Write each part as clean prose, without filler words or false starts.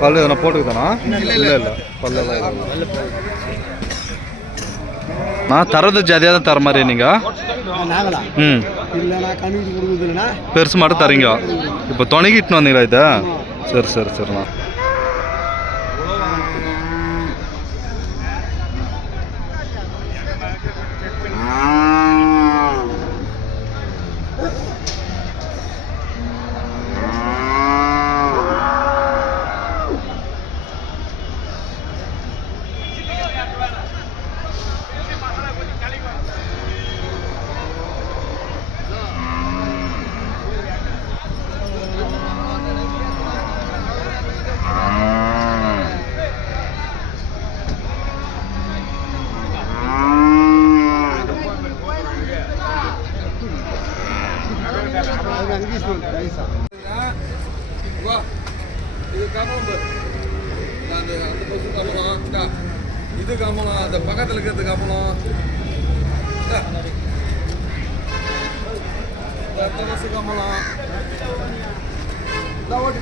பல்லு எதனா போட்டுக்குதானா? இல்லை பல்லெல்லாம் நான் தரது ஜாதியாக தான் தர மாதிரி நீங்கள் பெருசு மட்டும் தரீங்க. இப்போ துணைக்கிட்டுன்னு வந்தீங்களா இதை? சரிண்ணா. இது கமலம், அந்த பக்கத்தில் இருக்கிறது கமலம், கமலம் ஓட்டி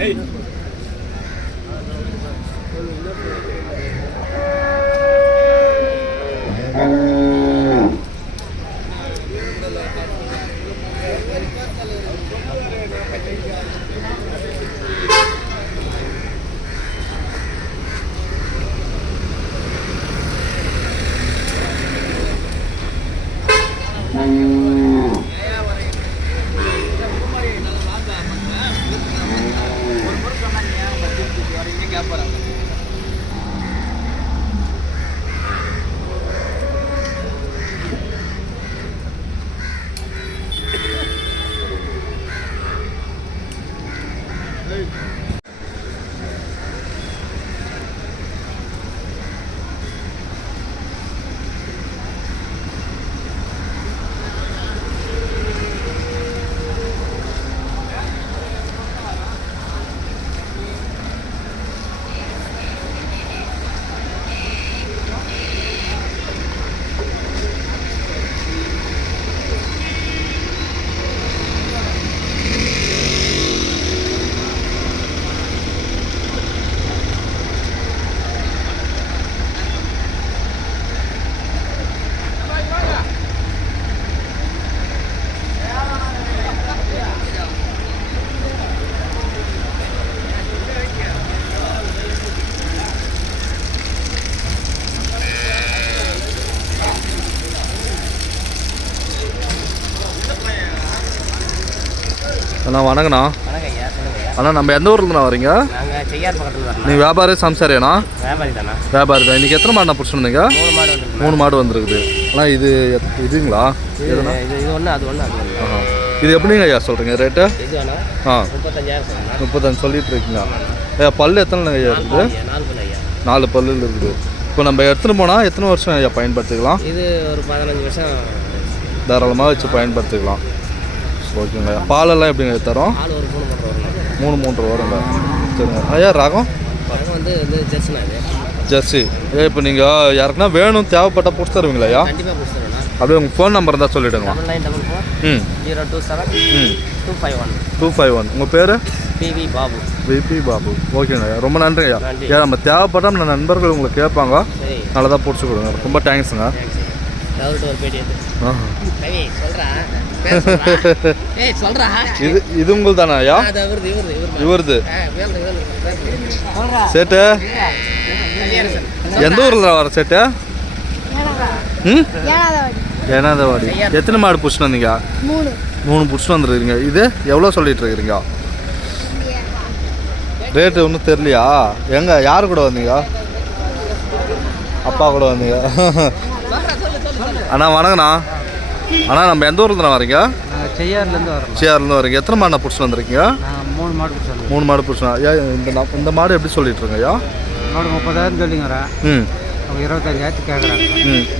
Hey. அண்ணா வணக்கண்ணா. அண்ணா நம்ம எந்த ஊர்லேருந்துண்ணா வரீங்க? நீங்கள் வியாபாரி சம்சாரியாண்ணா? வியாபாரி தான். இன்றைக்கி எத்தனை மாடுண்ணா பிடிச்சிருந்தீங்க? 3 மாடு வந்துருக்குது. அண்ணா இதுங்களா? இது எப்படிங்க ஐயா சொல்கிறீங்க ரேட்டு? 35 சொல்லிட்டு இருக்கீங்க. ஐயா பல் எத்தனை ஐயா இருக்குது? 4 பல்லு இருக்குது. இப்போ நம்ம எடுத்துகிட்டு போனால் எத்தனை வருஷம் ஐயா பயன்படுத்திக்கலாம்? இது ஒரு 15 வருஷம் தாராளமாக வச்சு பயன்படுத்திக்கலாம். ஓகேங்க. பாலெல்லாம் எப்படிங்க தரோம்? 3 3 வருங்க. சரிங்க ஐயா. ரகம் வந்து ஜெர்சினா இது. ஜெர்சி. இப்போ நீங்கள் யாருக்குன்னா வேணும் தேவைப்பட்டால் பிடிச்சி தருவீங்களாயா? கண்டிப்பாக பிடிச்சி தருவேண்ணா. அப்படியே உங்கள் ஃபோன் நம்பர் இருந்தால் சொல்லிவிடுங்க. 9944 027 251. உங்கள் பேர்? பிவி பாபு. விபி பாபு. ஓகேங்க ஐயா, ரொம்ப நன்றிங்க ஐயா. ஏன் நம்ம தேவைப்பட்டால் நம்ம நண்பர்கள் உங்களுக்கு கேட்பாங்க, நல்லதாக பிடிச்சி கொடுங்க. ரொம்ப தேங்க்ஸுங்க. இது உங்களுக்கு தானே ஐயா? இவருது. சேட்டு எந்த ஊரில் வர சேட்டு? ஏனாதவாடி. எத்தனை மாடு பிடிச்சிட்டு வந்தீங்க? 3 பிடிச்சிட்டு வந்துருக்கீங்க. இது எவ்வளோ சொல்லிட்டு இருக்கிறீங்க? ரேட்டு ஒன்றும் தெரியலையா? எங்க யார் கூட வந்தீங்க? அப்பா கூட வந்தீங்க. அண்ணா வணக்கண்ணா. அண்ணா நம்ம எந்த ஊர்லேருந்து வரீங்க? செய்யார்லேருந்து வரீங்க. எத்தனை மாடு பிடிச்சிட்டு வந்துருக்கீங்க? 3 மாடு பிடிச்சினா. இந்த மாடு எப்படி சொல்லிட்டு இருக்கீங்க ஐயா? 30,000 சொல்லிங்கிறேன். 25,000 கேட்குறேன்.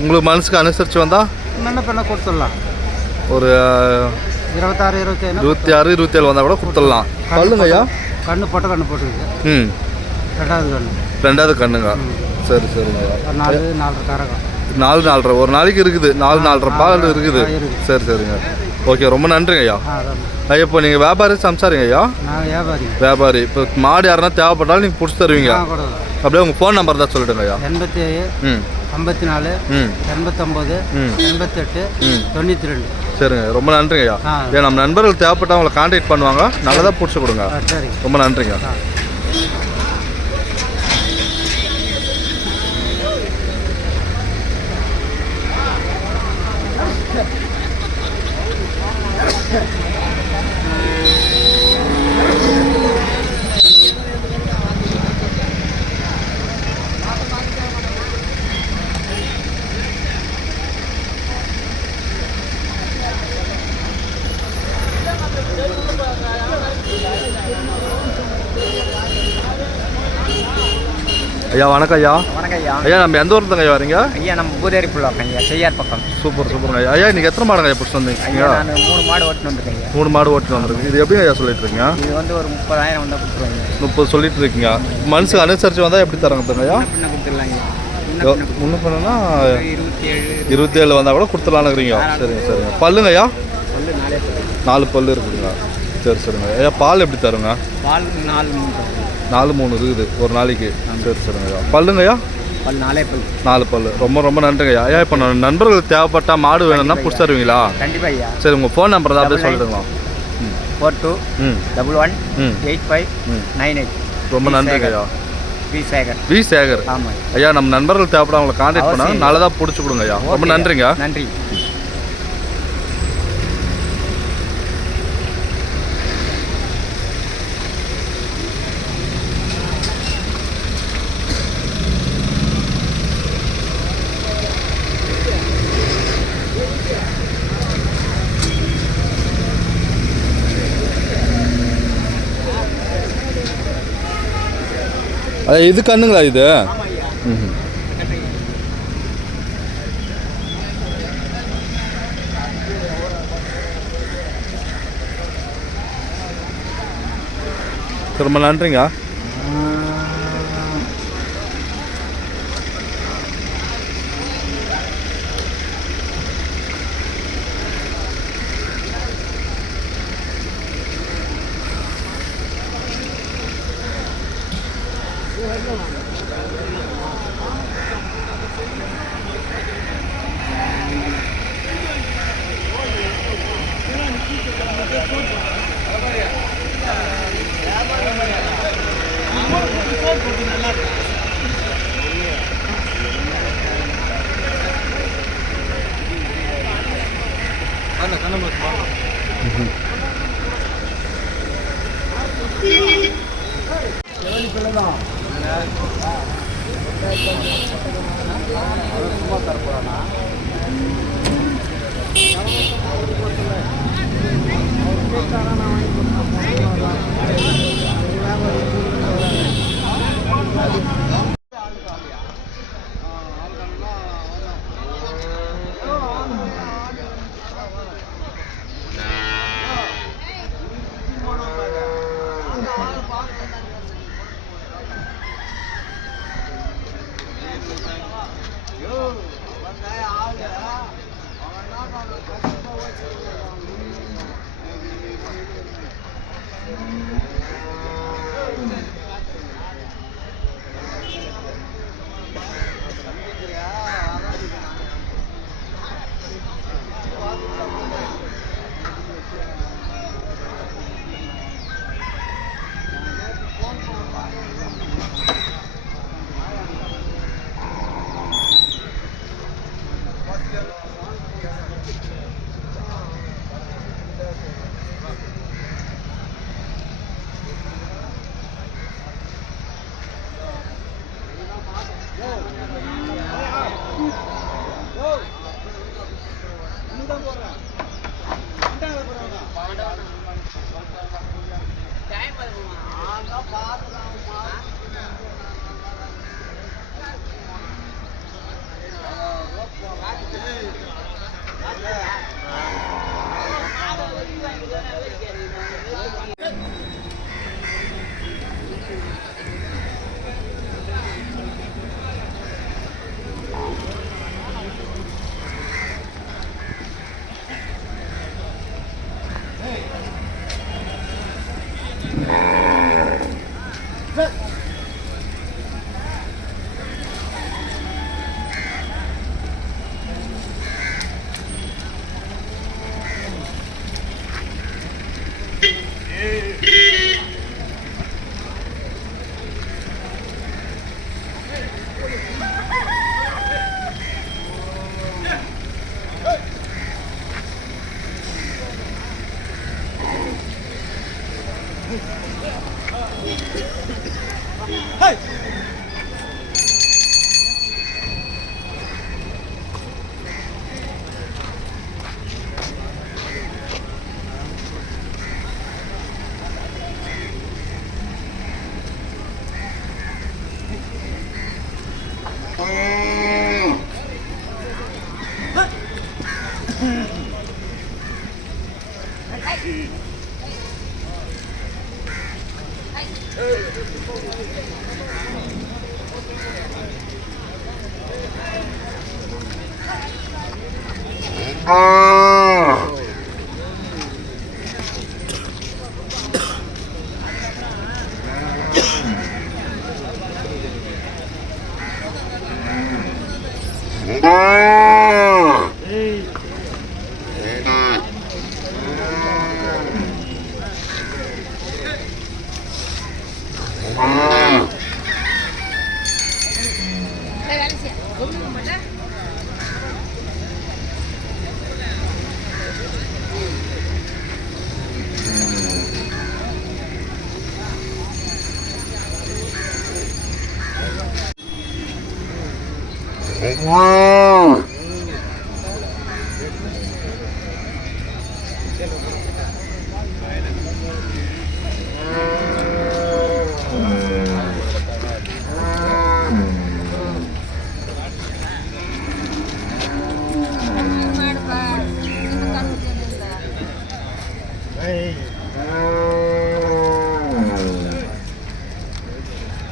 உங்களுக்கு மனசுக்கு அனுசரித்து வந்தால் என்ன பண்ண கொடுத்துடலாம். ஒரு 26, 26, 27 வந்தால் கூட கொடுத்துடலாம். சொல்லுங்க ஐயா. கண்ணு போட்டுருக்கு. ரெண்டாவது கண்ணுங்க. சரி சரிங்க ஐயா. 4 கரகம். 4 ஒரு நாளைக்கு இருக்குது. 4 பால் இருக்குது. சரி சரிங்க. ஓகே, ரொம்ப நன்றிங்க ஐயா. ஐயா இப்போ நீங்கள் வியாபாரி சம்சாரிங்க ஐயா? வியாபாரி. இப்போ மாடு யாருன்னா தேவைப்பட்டாலும் நீங்கள் பிடிச்சி தருவீங்க. அப்படியே உங்கள் ஃபோன் நம்பர் தான் சொல்லிட்டுங்க ஐயா. 87 54 89 88 92. சரிங்க, ரொம்ப நன்றிங்க ஐயா. ஏன் நம்ம நண்பர்கள் தேவைப்பட்டால் அவங்களை கான்டாக்ட் பண்ணுவாங்க, நல்லதாக பிடிச்சி கொடுங்க. ரொம்ப நன்றிங்க. ஐயா வணக்கம் ஐயா. வணக்கம் ஐயா. ஐயா நம்ம எந்த ஊர்லங்க ஐயா வரீங்க? ஐயா நம்ம பூதேரி புள்ளாக்கம் ஐயா, செய்யார் பக்கம். சூப்பருங்க ஐயா. ஐயா நீங்கள் எத்தனை மாடுங்க ஐயா பிடிச்சி வந்தீங்க? நான் 3 மாடு ஓட்டுன்னு வந்துருக்கேன். 3 மாடு ஓட்டுன்னு வந்துருக்கு. இது எப்படி ஐயா சொல்லிட்டு இருக்கீங்க? இது வந்து ஒரு 30,000 வந்தால் கொடுத்துருவாங்க. 30 சொல்லிட்டு இருக்கீங்க. மனசுக்கு அனுசரித்து வந்தால் எப்படி தராங்க ஐயா? கொடுத்துடலாங்க. முன்ன பண்ணா 27 வந்தால் கூட கொடுத்துடலான்னுக்கிறீங்க. சரிங்க சரிங்க. பல்லுங்க ஐயா? 4 பல்லு இருக்குதுங்க. சரி சரிங்க ஐயா. பால் எப்படி தருங்க? பால் 4-3 இருக்குது ஒரு நாளைக்கு. சரி சரிங்க ஐயா. பல்லுங்க ஐயா? 4 பல்லு. ரொம்ப நன்றிங்க ஐயா. ஐயா இப்போ நண்பர்களுக்கு தேவைப்பட்ட மாடு வேணும்னா பிடிச்சி தருவீங்களா? கண்டிப்பாக ஐயா. சரி உங்கள் ஃபோன் நம்பர் தான் அப்படியே சொல்லிடுங்களா? 42 11 85 98. ரொம்ப நன்றிங்க ஐயா. வி சேகர். ஆமாம் ஐயா. நம்ம நண்பர்கள் தேவைப்பட அவங்களை கான்டாக்ட் பண்ணால் நல்லதாக பிடிச்சி கொடுங்க ஐயா. ரொம்ப நன்றிங்க. நன்றி. இது கண்ணுங்களா இது? ரொம்ப நன்றிங்க.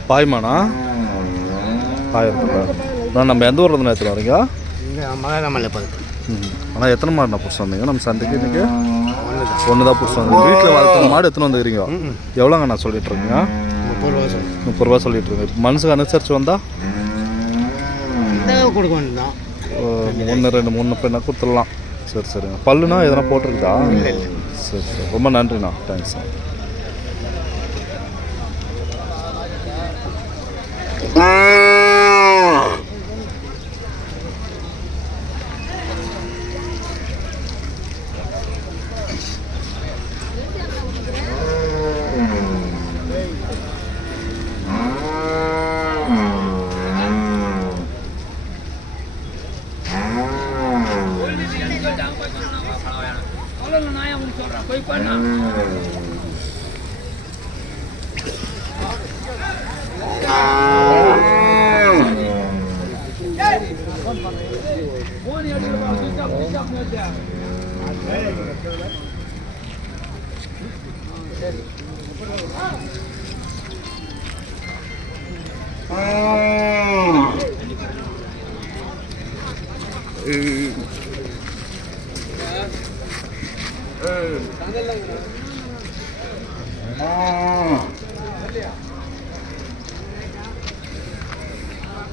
பாய்மாண்ணா 1000 ரூபாய். நான் நம்ம எந்த ஊரில் இருந்து எடுத்துகிட்டு வரீங்க? மகாராமல்ல பக்கத்து. ஆனால் எத்தனை மாடுண்ணா பிடிச்சி வந்தீங்க நம்ம சந்தைக்கு? இன்றைக்கி ஒன்று தான் பிடிச்சி வந்தீங்க. வீட்டில் வளர்த்துற மாடு எத்தனை வந்துக்கிறீங்க? எவ்வளோங்க நான் சொல்லிட்டு இருக்கீங்க? 30 ரூபா சொல்லிட்டு இருக்கேன். மனசுக்கு அனுசரித்து வந்தால் கொடுக்க வேண்டியதான். 1 2 3 பேர்னா கொடுத்துடலாம். சரி சரிங்க. பல்லுனா எதனா போட்டிருக்குதா? சரி சரி, ரொம்ப நன்றிண்ணா. தேங்க்ஸ்.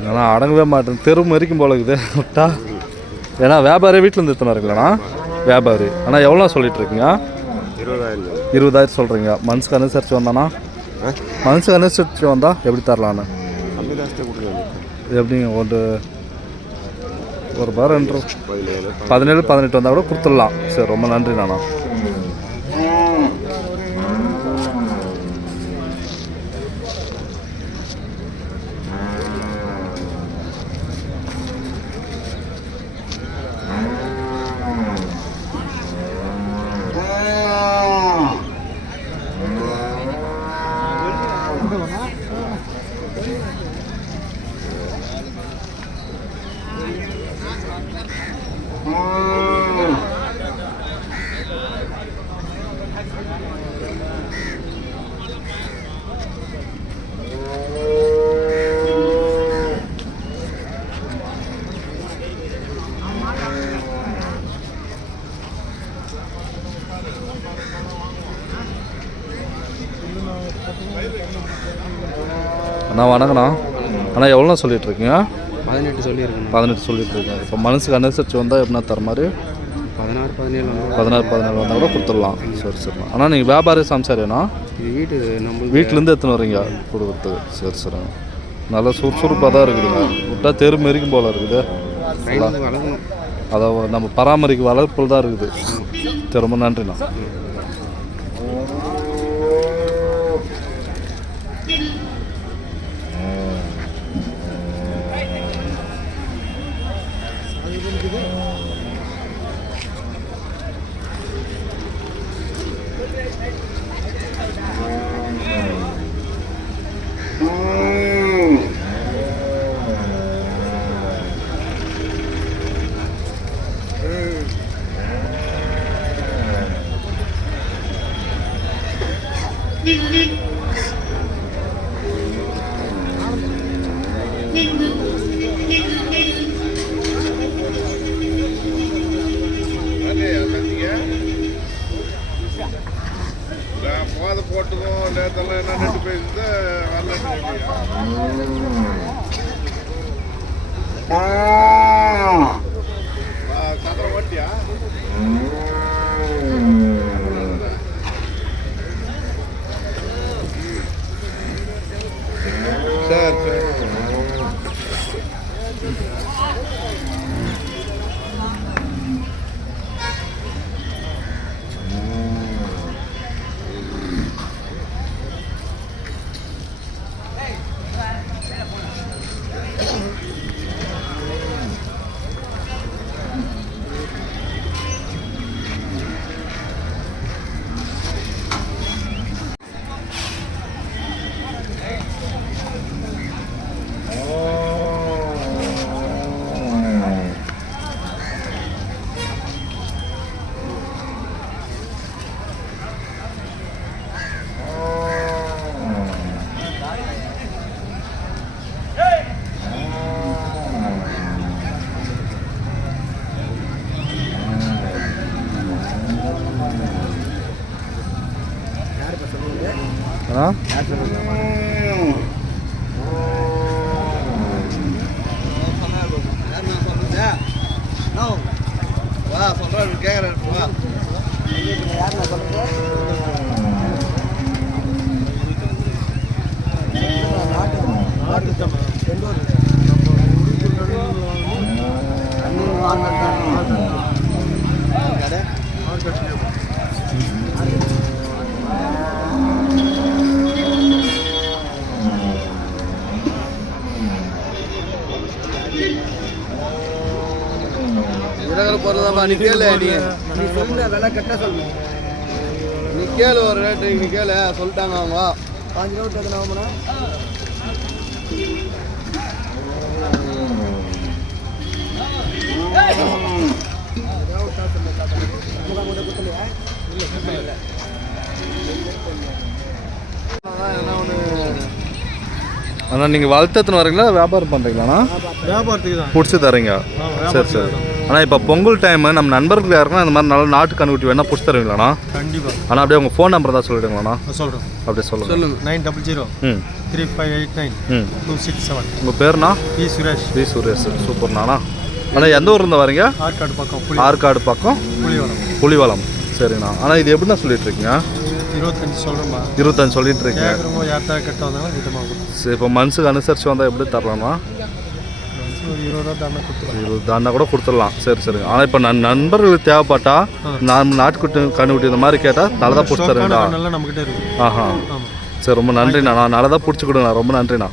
ஆனால் அடங்கவே மாட்டேன். தெரு மறிக்கும் போல இருக்குது விட்டா. ஏன்னா வியாபாரி வீட்டிலேருந்து எத்தனை இருக்குல்லண்ணா வியாபாரி. ஆனால் எவ்வளோ சொல்லிட்டு இருக்கீங்க? 20,000 சொல்கிறீங்க. மனசுக்கு அனுசரித்து வந்தானா? மனசுக்கு அனுசரித்து வந்தால் எப்படி தரலான்னு? எப்படிங்க ஒரு பார் 2 17 18 வந்தால் கூட கொடுத்துடலாம். சரி, ரொம்ப நன்றி நானா. அண்ணா வணக்கண்ணா. அண்ணா எவ்வளோண்ணா சொல்லிட்டு இருக்கீங்க? 18 சொல்லியிருக்கேன். 18 சொல்லிட்டு இருக்கேன். இப்போ மனசுக்கு அனுசரித்து வந்தால் எப்படின்னா தர மாதிரி? 16 17 வந்தால் கூட கொடுத்துடலாம். சரி சரிண்ணா. ஆனால் நீங்கள் வியாபாரி சம்சாரியாண்ணா? வீட்டு நம்ம வீட்டிலேருந்து எடுத்துன்னு வரீங்க கொடுக்குறதுக்கு? சரி சரிண்ணா. நல்லா சுறுசுறுப்பாக தான் இருக்குதுங்க. விட்டால் தெரு மெரிக்கும் போல் இருக்குது. அதை நம்ம பராமரிக்க வளர்ப்புல தான் இருக்குது. சரி, ரொம்ப நன்றிண்ணா. நிக்கேல ஒரு ரேட்டு நிக்கேல சொல்லிட்டாங்க அவங்க 5 ரூபா எதுனா அண்ணா நீங்கள் வளர்த்துன்னு வரீங்களா வியாபாரம் பண்ணுறீங்களாண்ணா? வியாபாரத்துக்கு தான் பிடிச்சி தரீங்க. சரி சரி. ஆனால் இப்போ பொங்கல் டைமு நம்ம நண்பர்கள் யாருக்குன்னா இந்த மாதிரி நல்ல நாட்டு கண்ணுக்குட்டி வேணால் பிடிச்சி தருவீங்களாண்ணா? கண்டிப்பாக. ஆனால் அப்படியே உங்கள் ஃபோன் நம்பர் தான் சொல்லிடுங்களாண்ணா? சொல்கிறோம். அப்படியே சொல்லுங்கள். 900 3589 267. உங்கள் பேருண்ணா? சுரேஷ். சுரேஷ். சூப்பர்ண்ணா. ஆனால் எந்த ஊர்லேருந்து வரீங்க? ஆற்காடு பக்கம். ஆற்காடு பக்கம் புலிவலம். சரிண்ணா. ஆனால் இது எப்படின்னா சொல்லிட்டு இருக்கீங்க? 25 சொல்கிறோம்மா. 25 சொல்லிட்டு இருக்கீங்க. யார்த்தா கிட்ட வந்தாலும் விதமாகும். சரி, இப்போ மனசுக்கு அனுசரித்து வந்தால் எப்படி தரலாம்ண்ணா? 20 ரூபா தானே கொடுத்துருவோம். 20 தானே கூட கொடுத்துடலாம். சரி சரிங்க. ஆனால் இப்போ நண்பர்களுக்கு தேவைப்பட்டா நான் நாட்டுக்குட்டி கண்ணுக்குட்டி இந்த மாதிரி கேட்டால் நல்லதாக பிடிச்சி தருவீங்களா? நம்மகிட்ட இருக்கு. ஆஹா. சரி, ரொம்ப நன்றிண்ணா. நான் நல்லதாக பிடிச்சி கொடுங்க. ரொம்ப நன்றிண்ணா.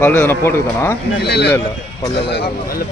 பல்லு எதனா போட்டுக்குதானா? இல்லை இல்லை பல்லெல்லாம் இல்லை.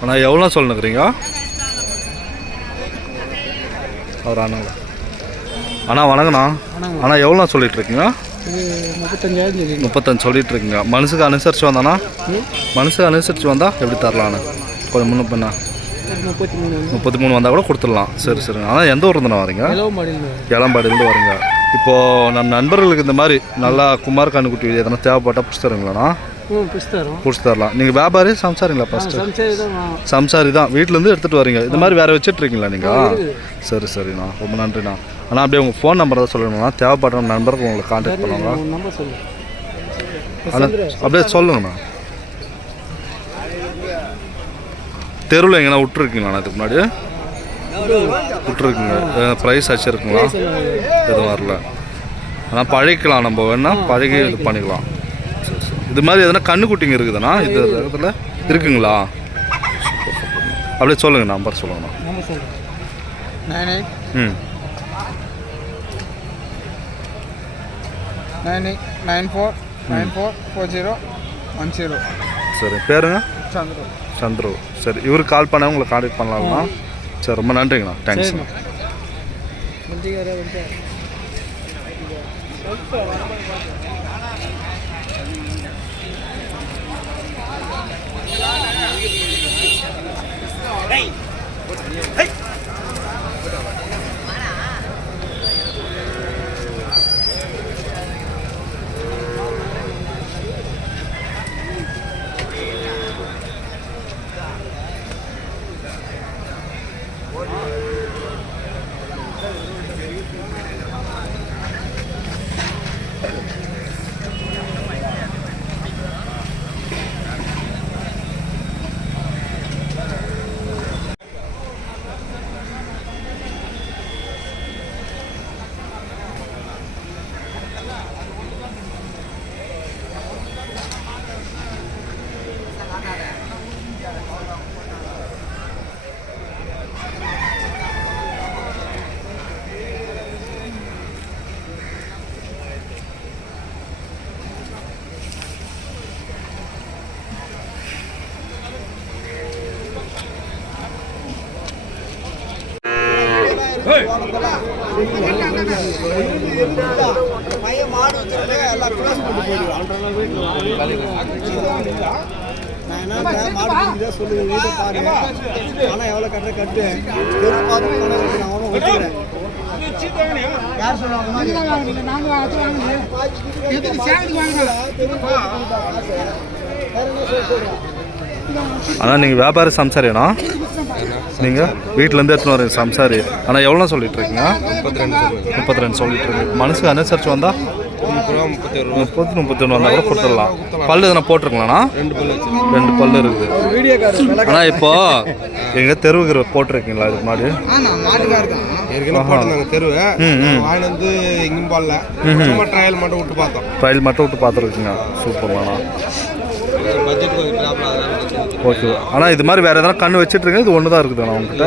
அண்ணா எவ்வளோ சொல்லுங்கிறீங்க அவர் அண்ணா அண்ணா வணங்கண்ணா அண்ணா எவ்வளோ சொல்லிட்டு இருக்கீங்க 35 சொல்லிட்டு இருக்கீங்க மனசுக்கு அனுசரித்து வந்தாண்ணா மனசுக்கு அனுசரித்து வந்தால் எப்படி தரலாண்ணா கொஞ்சம் முன்ன பண்ணா 33 வந்தால் கூட கொடுத்துடலாம் சரி சரிங்க ஆனால் எந்த ஊர்லேருந்துண்ணா வரீங்க இளம்பாடியிலேருந்து வரீங்க இப்போது நம்ம நண்பர்களுக்கு இந்த மாதிரி நல்லா குமார் கண்ணுக்குட்டி எதனா தேவைப்பட்டால் பிடிச்சி தருங்களாண்ணா பிடிச்சி தரலாம் நீங்கள் வியாபாரி சம்சாரிங்களா ஃபஸ்ட்டு சம்சாரி தான் வீட்டிலேருந்து எடுத்துகிட்டு வரீங்க இது மாதிரி வேறு வச்சுட்ருக்கீங்களா நீங்கள் சரி சரிண்ணா ரொம்ப நன்றிண்ணா ஆனால் அப்படியே உங்கள் ஃபோன் நம்பர் தான் சொல்லணும்ண்ணா தேவைப்படுற நண்பருக்கு உங்களை கான்டாக்ட் பண்ணுவாங்க அண்ணா அப்படியே சொல்லுங்கண்ணா தெருவில் எங்கன்னா விட்டுருக்கீங்களாண்ணா இதுக்கு முன்னாடி விட்டுருக்குங்க ப்ரைஸ் வச்சுருக்குங்களா எதுவும் வரல ஆனால் பழகிக்கலாம் நம்ம வேணா பழகி இது பண்ணிக்கலாம் சரி சரி இது மாதிரி எதனா கண்ணுக்குட்டிங்க இருக்குதுண்ணா இது இடத்துல இருக்குங்களா அப்படியே சொல்லுங்கள் நம்பர் சொல்லுங்கண்ணா 9894944010 சரி பேருங்க சந்துரு சரி இவருக்கு கால் பண்ண உங்களை கான்டாக்ட் பண்ணலாம்ண்ணா சரி ரொம்ப நன்றிங்கண்ணா தேங்க்ஸ்ண்ணா பையன் மாடு வச்சிருக்க எல்லாம் க்ளோஸ் பண்ணி போயிடுவான். நான் என்ன மாடு பிடிக்கிறதா சொல்லுங்க, வீட்டை பாரு, ஆனால் எவ்வளோ கட்டுற கட்டு தெரு பார்த்து பணம் இருக்கு, நான் ஒன்றும் வச்சுக்கிறேன். யார் சொல்லுவாங்க ஆனால் நீங்கள் வியாபாரி சம்சாரியாண்ணா? நீங்கள் வீட்டிலேருந்து எடுத்துன்னு வரீங்க சம்சாரி. ஆனால் எவ்வளோ சொல்லிட்டு இருக்கீங்க? 32 சொல்லிட்டு இருக்கு. மனசுக்கு அனுசரிச்சு வந்தால் 30-31 வந்தால் கூட கொடுத்துடலாம். பல்லு எதனா போட்டிருக்கலாண்ணா? 2 பல்லு இருக்குது. ஆனால் இப்போ எங்கள் தெருவுக்கு போட்டிருக்கீங்களா இதுக்கு முன்னாடி? ட்ரையல் மட்டும் விட்டு பார்த்துருக்கீங்க. சூப்பர்ண்ணா. ஓகே. ஆனால் இது மாதிரி வேறு எதனா கண்ணு வச்சுட்ருக்கீங்க? இது ஒன்று தான் இருக்குதுண்ணா உங்கள்கிட்ட?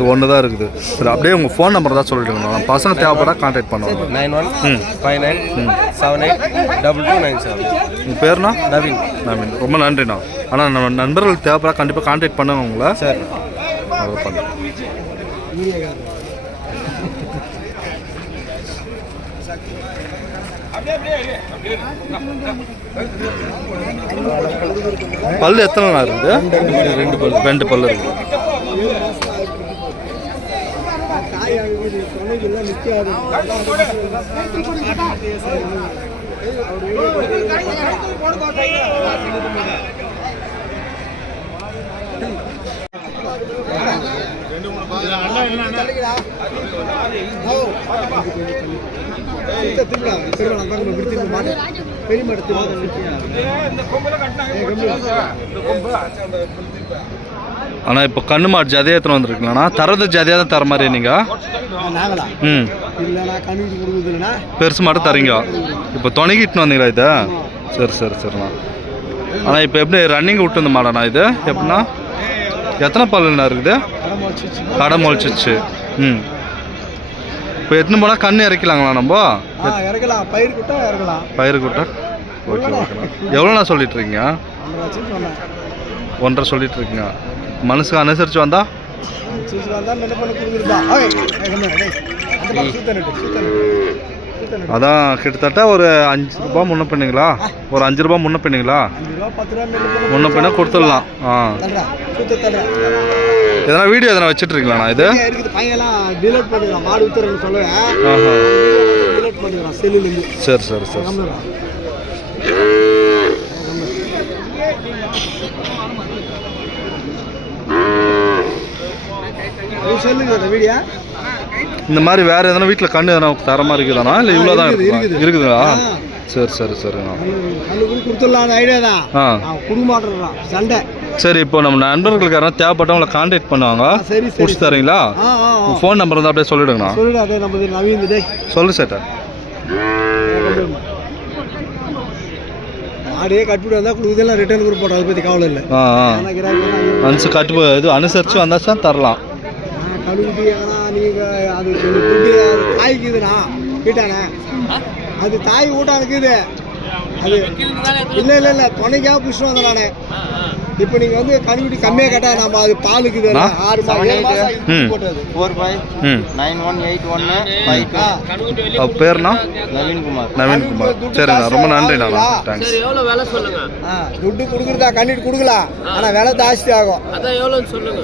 இது ஒன்று தான் இருக்குது. சரி, அப்படியே உங்கள் ஃபோன் நம்பர் தான் சொல்லிட்டுங்கண்ணா. பசங்க தேவைப்பட்டா கான்டாக்ட் பண்ணுவாங்க. 9159922297. உங்கள் பேருண்ணா? நவீன். நவீன், ரொம்ப நன்றிண்ணா. ஆனால் நம்ம நண்பர்கள் தேவைப்படா கண்டிப்பாக கான்டாக்ட் பண்ணுங்க உங்களை. சரி, அதை பண்ண பல்லு எத்தனை நாள் இருக்குது? 2 பல்லு இருக்குது. ஆனால் இப்போ கண்ணு மாடு ஜதையாக எத்தனை வந்துருக்குங்கண்ணா? தரது ஜதையாக தான் தர மாதிரி நீங்கள்? பெருசு மாட்டு தரீங்க. இப்போ துணைக்கிட்டு வந்தீங்களா இது? சரி சரி சரிண்ணா. ஆனால் இப்போ எப்படி ரன்னிங் விட்டு வந்த மாடாண்ணா இது? எப்படின்னா எத்தனை பல்லுண்ணா இருக்குது? கடை முளைச்சிச்சு. இப்போ எத்தனை போனால் கண்ணு இறக்கலாங்களா நம்ம? இறக்கலாம், பயிர் குட்டா இறக்கலாம். பயிர் குட்டா ஓகே ஓகேண்ணா. எவ்வளோண்ணா சொல்லிட்டுருக்கீங்க? 1.5 சொல்லிட்டுருக்கீங்க. மனசுக்கு அனுசரித்து வந்தா அதான் கிட்டத்தட்ட ஒரு 5 ரூபா முன்ன பண்ணிங்களா? ஒரு 5 ரூபா முன்ன பண்ணிங்களா? முன்ன பண்ண கொடுத்துடலாம். எதனா வீடியோ எதனா வச்சுட்ருக்கீங்களாண்ணா இது? சரி சரி சரி. இந்த மாதிரி வேற எதனா வீட்டில் கண்ணு எதனா தர மாதிரி இருக்குதாண்ணா? இல்லை இவ்வளோ தான் இருக்குதுங்களா? சரி சரி சரிண்ணா. சரி, இப்போ நம்ம நண்பர்களுக்கு யாரும் தேவைப்பட்டவங்களை கான்டாக்ட் பண்ணுவாங்க, பிடிச்சி தரீங்களா? ஃபோன் நம்பர் வந்து அப்படியே சொல்லிடுங்கண்ணா. சொல்லு சேட்டா. ஆடே கட்டுப்படி வந்தால் கொடுக்குதெல்லாம் ரிட்டர்ன் கொடுக்க போட்டோம். அதை பற்றி கவலை இல்லை. அனுசரித்து வந்தாச்சா தரலாம். கழுவிட்டு ஏன்னா நீங்கள் அது துட்டு தாய்க்குதுண்ணா வீட்டானே, அது தாய் ஊட்டம் இருக்குது. அது இல்லை இல்லை இல்லை துணைக்காக பிடிச்சிட்டு வந்தேன் நான். இப்போ நீங்கள் வந்து கழுவிட்டு கம்மியாக கேட்டால் நம்ம அது பால் இருக்குது 6 மாதம் போட்டது 458152. பேர்னா நவீன்குமார். நவீன்குமார். சரிண்ணா, ரொம்ப நன்றிண்ணா. தேங்க்ஸ். எவ்வளோ வேலை சொல்லுங்க. துட்டு கொடுக்குறதா கண்டிட்டு கொடுக்கலாம், ஆனால் விலை ஜாஸ்தி ஆகும். அதான் எவ்வளோன்னு சொல்லுங்க.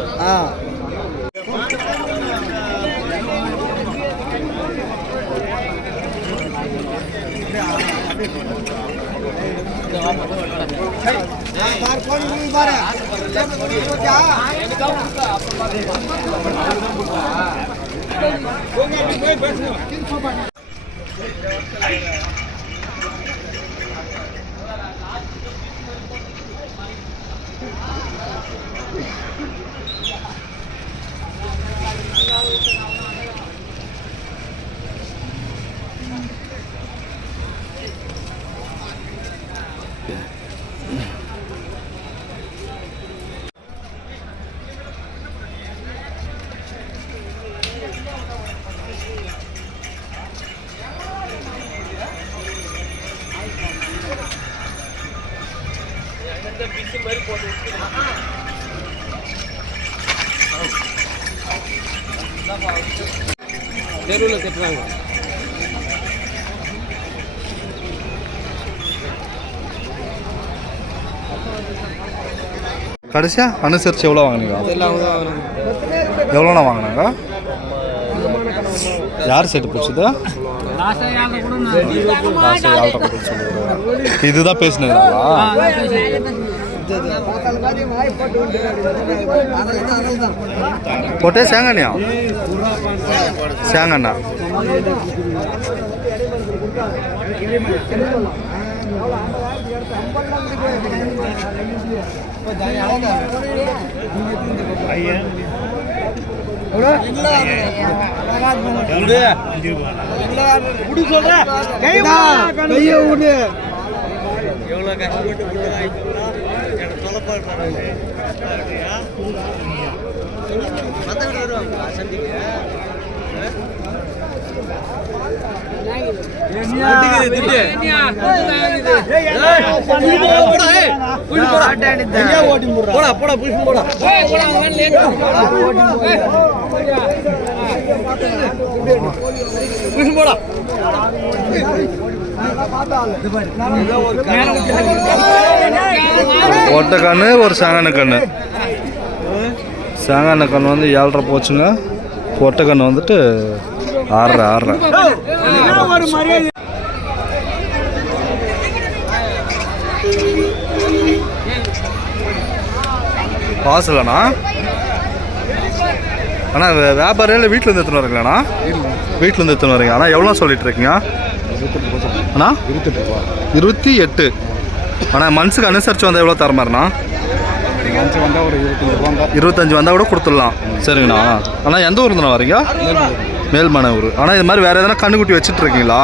தெருவில் கட்டுறாங்க. கடைசியா அனுசரிச்சு எவ்வளோ வாங்கினீங்க? எவ்வளோண்ணா வாங்கினாங்க? யார் செட்டு பிடிச்சது? இதுதான் பேசினீங்களா? ಕೊಟ್ಟೆ ಸ್ಯಾಂಗಣ್ಣ ಸ್ಯಾಂಗಣ್ಣ ஒட்டை கண்ணு ஒரு சாங்கான கண்ணு. சாங்கான கண்ணு வந்து 7.5 போச்சுங்க. ஒட்டை கண்ணு வந்துட்டு 6.5. பாசலண்ணா அண்ணா வியாபாரியில் வீட்டிலேருந்து எடுத்துன்னு வரீங்களாண்ணா? வீட்டிலேருந்து எடுத்துன்னு வரீங்க. ஆனால் எவ்வளோ சொல்லிட்டு இருக்கீங்க அண்ணா? 28. ஆனால் மனசுக்கு அனுசரித்து வந்தால் எவ்வளோ தர மாதிரிண்ணா? 25 வந்தால் கூட கொடுத்துடலாம். சரிங்கண்ணா. ஆனால் எந்த ஊர்லண்ணா வரீங்க? மேல்மனை ஊர். ஆனால் இது மாதிரி வேறு எதனா கண்ணுக்குட்டி வச்சுட்ருக்கீங்களா?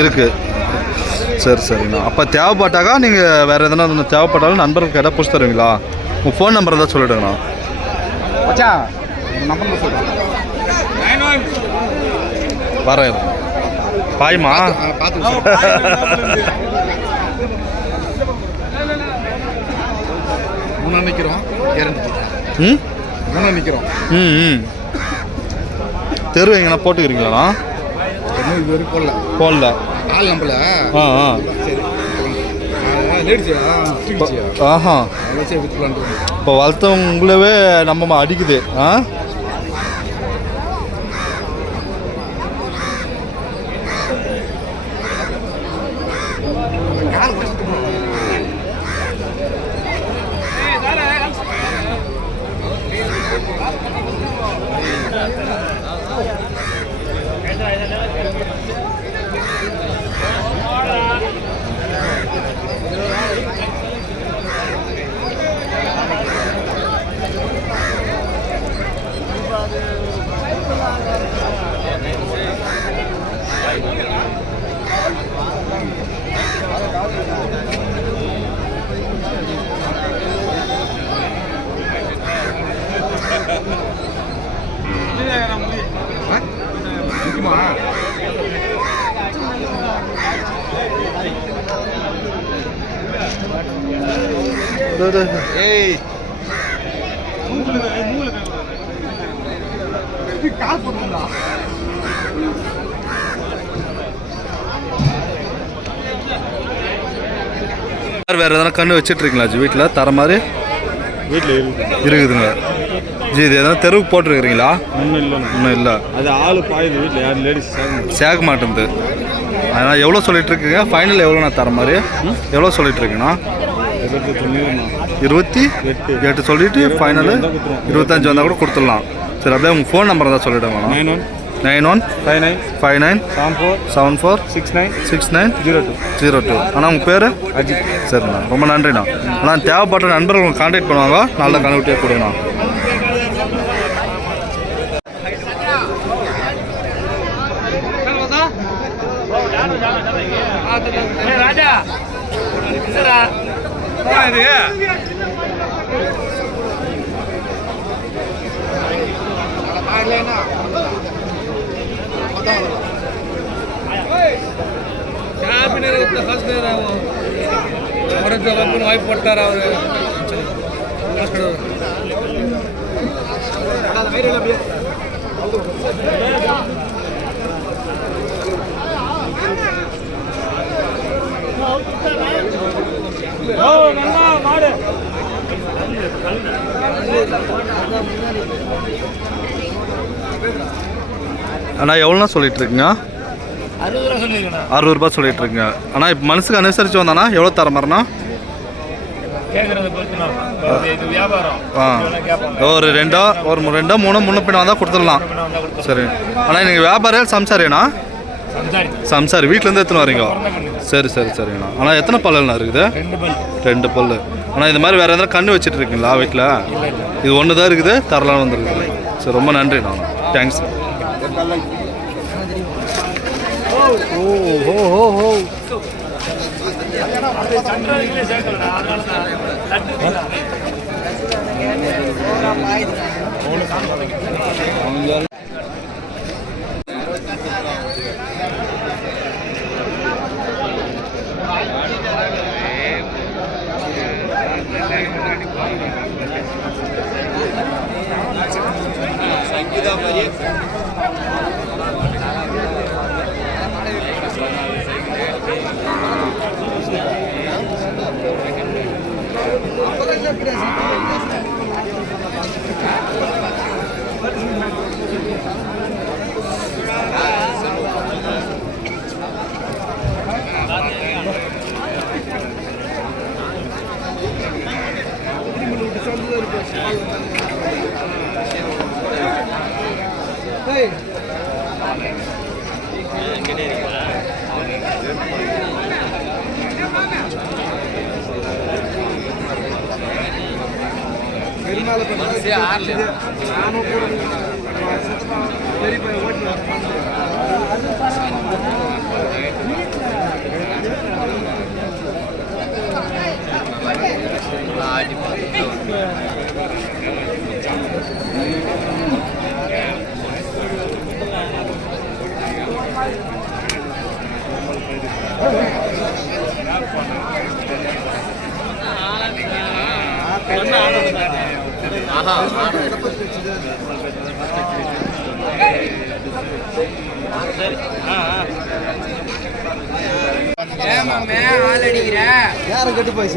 இருக்குது. சரி சரிங்கண்ணா. அப்போ தேவைப்பட்டாக்கா நீங்கள் வேறு எதனா தேவைப்பட்டாலும் நண்பர்களுக்கு எதாவது பிடிச்சி தருவீங்களா? உங்கள் ஃபோன் நம்பர் தான் சொல்லிவிடுங்கண்ணா. வரேன் பாய்மா. தெரு எங்கன்னா போட்டுக்கிறீங்களாண்ணா? போடல. ஆஹா. இப்போ வளர்த்தவங்களவே நம்ம அடிக்குது. வேறு எதனா கண்ணு வச்சிட்ருக்கீங்களா ஜி வீட்டில் தர மாதிரி? வீட்டில் இருக்குதுங்க ஜி. இது எதனா தெருவுக்கு போட்டுருக்கிறீங்களா? இன்னும் இல்லை. அது ஆளு பாயுது வீட்டில். யாரும் லேடிஸ் சேர்க்க மாட்டேங்குது. அதனால் எவ்வளோ சொல்லிட்டுருக்கீங்க? ஃபைனல் எவ்வளோ நான் தர மாதிரி? எவ்வளோ சொல்லிட்டுருக்கீங்கண்ணா? 28 சொல்லிவிட்டு ஃபைனலு 25 வந்தால் கூட கொடுத்துடலாம். சரி, அப்படியே உங்கள் ஃபோன் நம்பர் தான் சொல்லிவிடுங்கண்ணா. 915974696902. ஆனால் உங்கள் பேர்? அஜித். சரிண்ணா, ரொம்ப நன்றிண்ணா. ஆனால் தேவைப்பட்ட நண்பர்கள் கான்டாக்ட் பண்ணுவாங்க. நல்ல கனவுட்டியாக கொடுங்கண்ணா. ராஜா வாய்ப்பு போட்டார் அவரு. அண்ணா எவ்வளோண்ணா சொல்லிட்டு இருக்கீங்க? 60 ரூபா சொல்லிட்டு இருக்கீங்க. ஆனால் இப்போ மனசுக்கு அனுசரித்து வந்தாண்ணா எவ்வளோ தர மாதிரிண்ணா? ஒரு 2 3 முன்ன பின்ன வந்தால் கொடுத்துடலாம். சரி. ஆனால் நீங்கள் வியாபாரியா சம்சாரியாண்ணா? சம்சாரி. வீட்டிலேருந்து எடுத்துன்னு வரீங்க? சரி சரி சரிங்கண்ணா. ஆனால் எத்தனை பல்லுண்ணா இருக்குது? 2 பல்லு. ஆனால் இந்த மாதிரி வேறு எதனா கண்ணு வச்சுட்டு இருக்கீங்களா வீட்டில்? இது ஒன்று தான் இருக்குது, தரலாம் வந்துருக்குது. சரி, ரொம்ப நன்றிண்ணா. தேங்க்ஸ். ஓ யாரும் கெட்டு போய்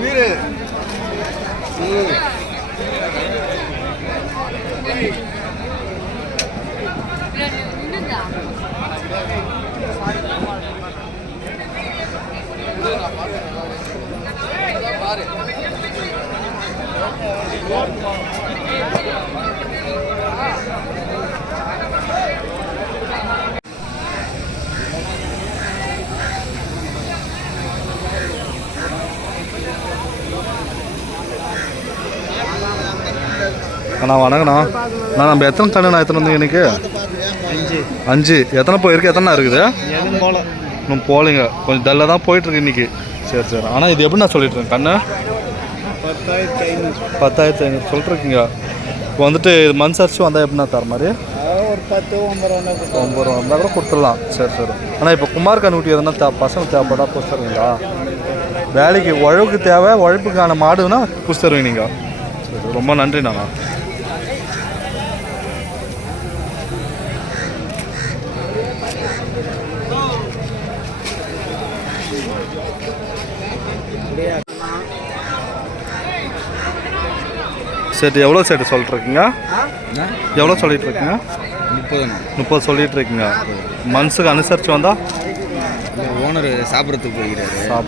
வீடு அண்ணா வணக்கண்ணா நான் நம்ம எத்தனை கண்ணுண்ணா எத்தனை வந்தீங்க இன்னைக்கு 5 எத்தனை போயிருக்கு எத்தனை இருக்குது இன்னும் போகலைங்க கொஞ்சம் டல்லாக தான் போயிட்டுருக்கு இன்றைக்கி சரி சரி ஆனால் இது எப்படி நான் சொல்லிட்டுருக்கேன் கண்ணு 10,500 சொல்லிட்டுருக்கீங்க இப்போ வந்துட்டு இது மந்த்ஸ் அரிசி வந்தால் எப்படின்னா தர மாதிரி ஒரு 10-9 ரூபா வந்தால் கூட கொடுத்துடலாம் சரி சரி ஆனால் இப்போ குமார் கண்ணுக்குட்டி எதுனா பசங்க தேவைப்படா புதுசு தருவீங்களா வேலைக்கு உழவுக்கு தேவை உழைப்புக்கான மாடுன்னா புதுசு தருவீங்க நீங்கள் சரி ரொம்ப நன்றி நானா சரி எவ்வளோ செட்டு சொல்லிட்டுருக்கீங்க எவ்வளோ சொல்லிகிட்ருக்கீங்க 30 சொல்லிகிட்ருக்கீங்க மனசுக்கு அனுசரித்து வந்தால் ஓனர் சாப்பிட்றதுக்கு போயிருக்கிறா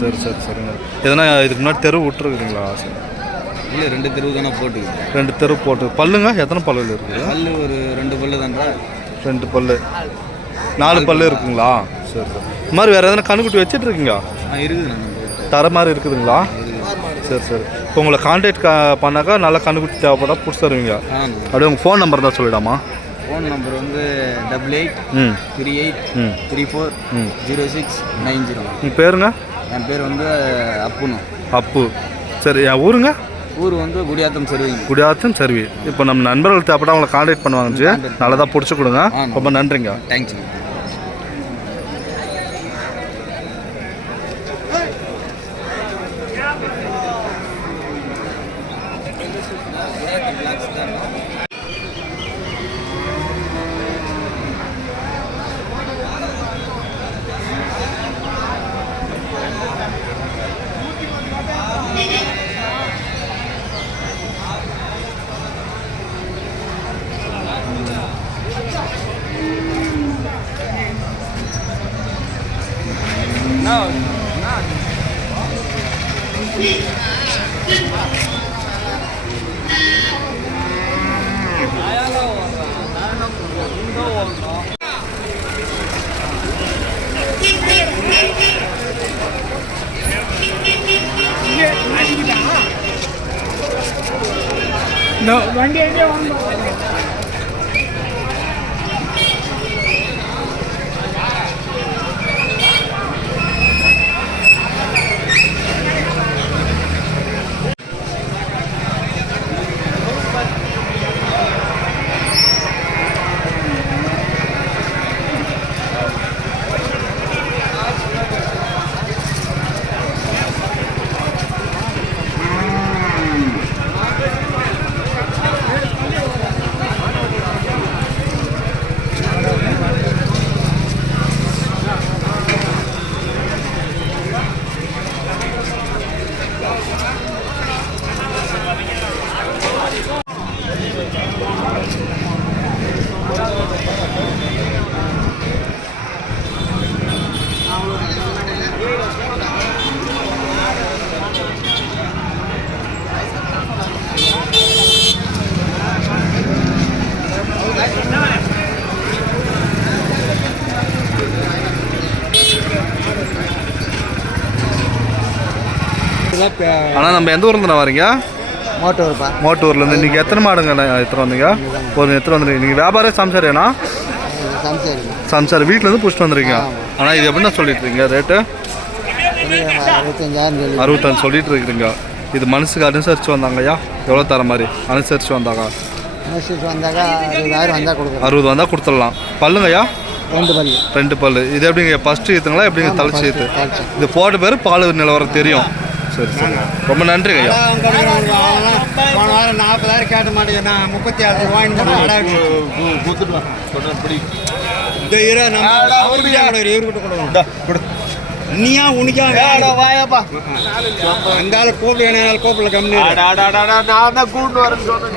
சரி சரி சரிங்க எதனா இதுக்கு முன்னாடி தெரு விட்டுருக்குறீங்களா சரி இல்லை 2 தெருவு தானே போட்டுக்குது 2 தெரு போட்டு பல்லுங்க எத்தனை பல்லுகள் இருக்குது பல்லு ஒரு 2 பல்லு தான்டா 2 பல்லு 4 பல்லு இருக்குங்களா சரி சரி இது மாதிரி வேறு எதனா கண்ணுக்குட்டி வச்சிட்ருக்கீங்க இருக்குது தர மாதிரி இருக்குதுங்களா சரி சரி இப்போ உங்களை கான்டாக்ட் பண்ணாக்கா நல்லா கண்ணுக்குட்டி தேவைப்பட்டா பிடிச்சி தருவீங்க அப்படியே உங்கள் ஃபோன் நம்பர் தான் சொல்லிடாமா ஃபோன் நம்பர் வந்து 8838340690 உங்கள் பேருங்க என் பேர் வந்து அப்பு சரி என் ஊருங்க ஊர் வந்து குடியாத்தம் சர்வி இப்போ நம்ம நண்பர்கள் தேவைப்பட்டா அவங்களை கான்டாக்ட் பண்ணுவாங்க நல்லதாக பிடிச்சி கொடுங்க ரொம்ப நன்றிங்க தேங்க்ஸ்ங்க வண்டி எங்கே வாங்க ஆனால் நம்ம எந்த ஊர்லேருந்து வரீங்க? மோட்டோர்ப்பா. மோட்டூர்லேருந்து. இன்றைக்கி எத்தனை மாடுங்க எடுத்துகிட்டு வந்தீங்க? ஒரு எத்தனை வந்துருக்கீங்க? நீங்கள் வியாபாரம் சம்சாரியாண்ணா? சம்சாரி வீட்டிலேருந்து பிடிச்சிட்டு வந்துருக்கீங்க. ஆனால் இது எப்படின்னா சொல்லிட்டு இருக்கீங்க ரேட்டு? 65 சொல்லிட்டு இருக்கிறீங்க. இது மனசுக்கு அனுசரித்து வந்தாங்கய்யா? எவ்வளோ தர மாதிரி அனுசரித்து வந்தாங்க? 60 வந்தால் கொடுத்துடலாம். பல்லுங்கய்யா? 2 பல்லு. இது எப்படிங்க ஃபஸ்ட்டு ஈத்துங்களா எப்படிங்க தலைச்சி ஈத்து? இது போட்ட பேர் பால் நிலவரம் தெரியும். சரி சரி, ரொம்ப நன்றிங்க ஐயா. போன வாரம் 40,000 கேட்ட மாட்டேங்க, நான் 36 நீயா உனக்கா வாயப்பா அங்கால கூப்பிடு கோப்பில் கம்மி நான் தான் கூப்பிட்டு வரேன்னு சொன்னேன்.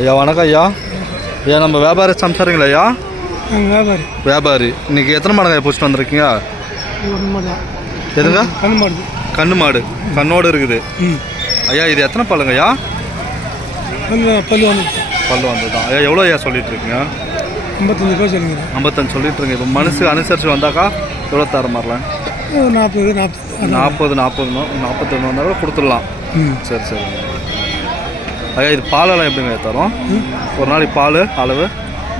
ஐயா வணக்கம் ஐயா. ஐயா நம்ம வியாபாரி சம்சாரிங்களா ஐயா? வியாபாரி. வியாபாரி. இன்னைக்கு எத்தனை மாடுங்க பிடிச்சிட்டு வந்திருக்கீங்க? எதுங்க? கண்ணு மாடு. கண்ணு மாடு கண்ணோடு இருக்குது. ஐயா இது எத்தனை பல்லுங்க ஐயா? பல்லு வந்து தான் ஐயா. எவ்வளோ ஐயா சொல்லிட்டு இருக்கீங்க? 55 ரூபா சொல்லுங்க. 55 சொல்லிட்டு இருக்கீங்க. இப்போ மனசு அனுசரித்து வந்தாக்கா எவ்வளோ தர மாதிரிலாம்? 40 வந்தாலும் கொடுத்துடலாம். சரி சரி ஐயா. இது பாலெல்லாம் எப்படிங்க தரோம்? ஒரு நாளைக்கு பால் அளவு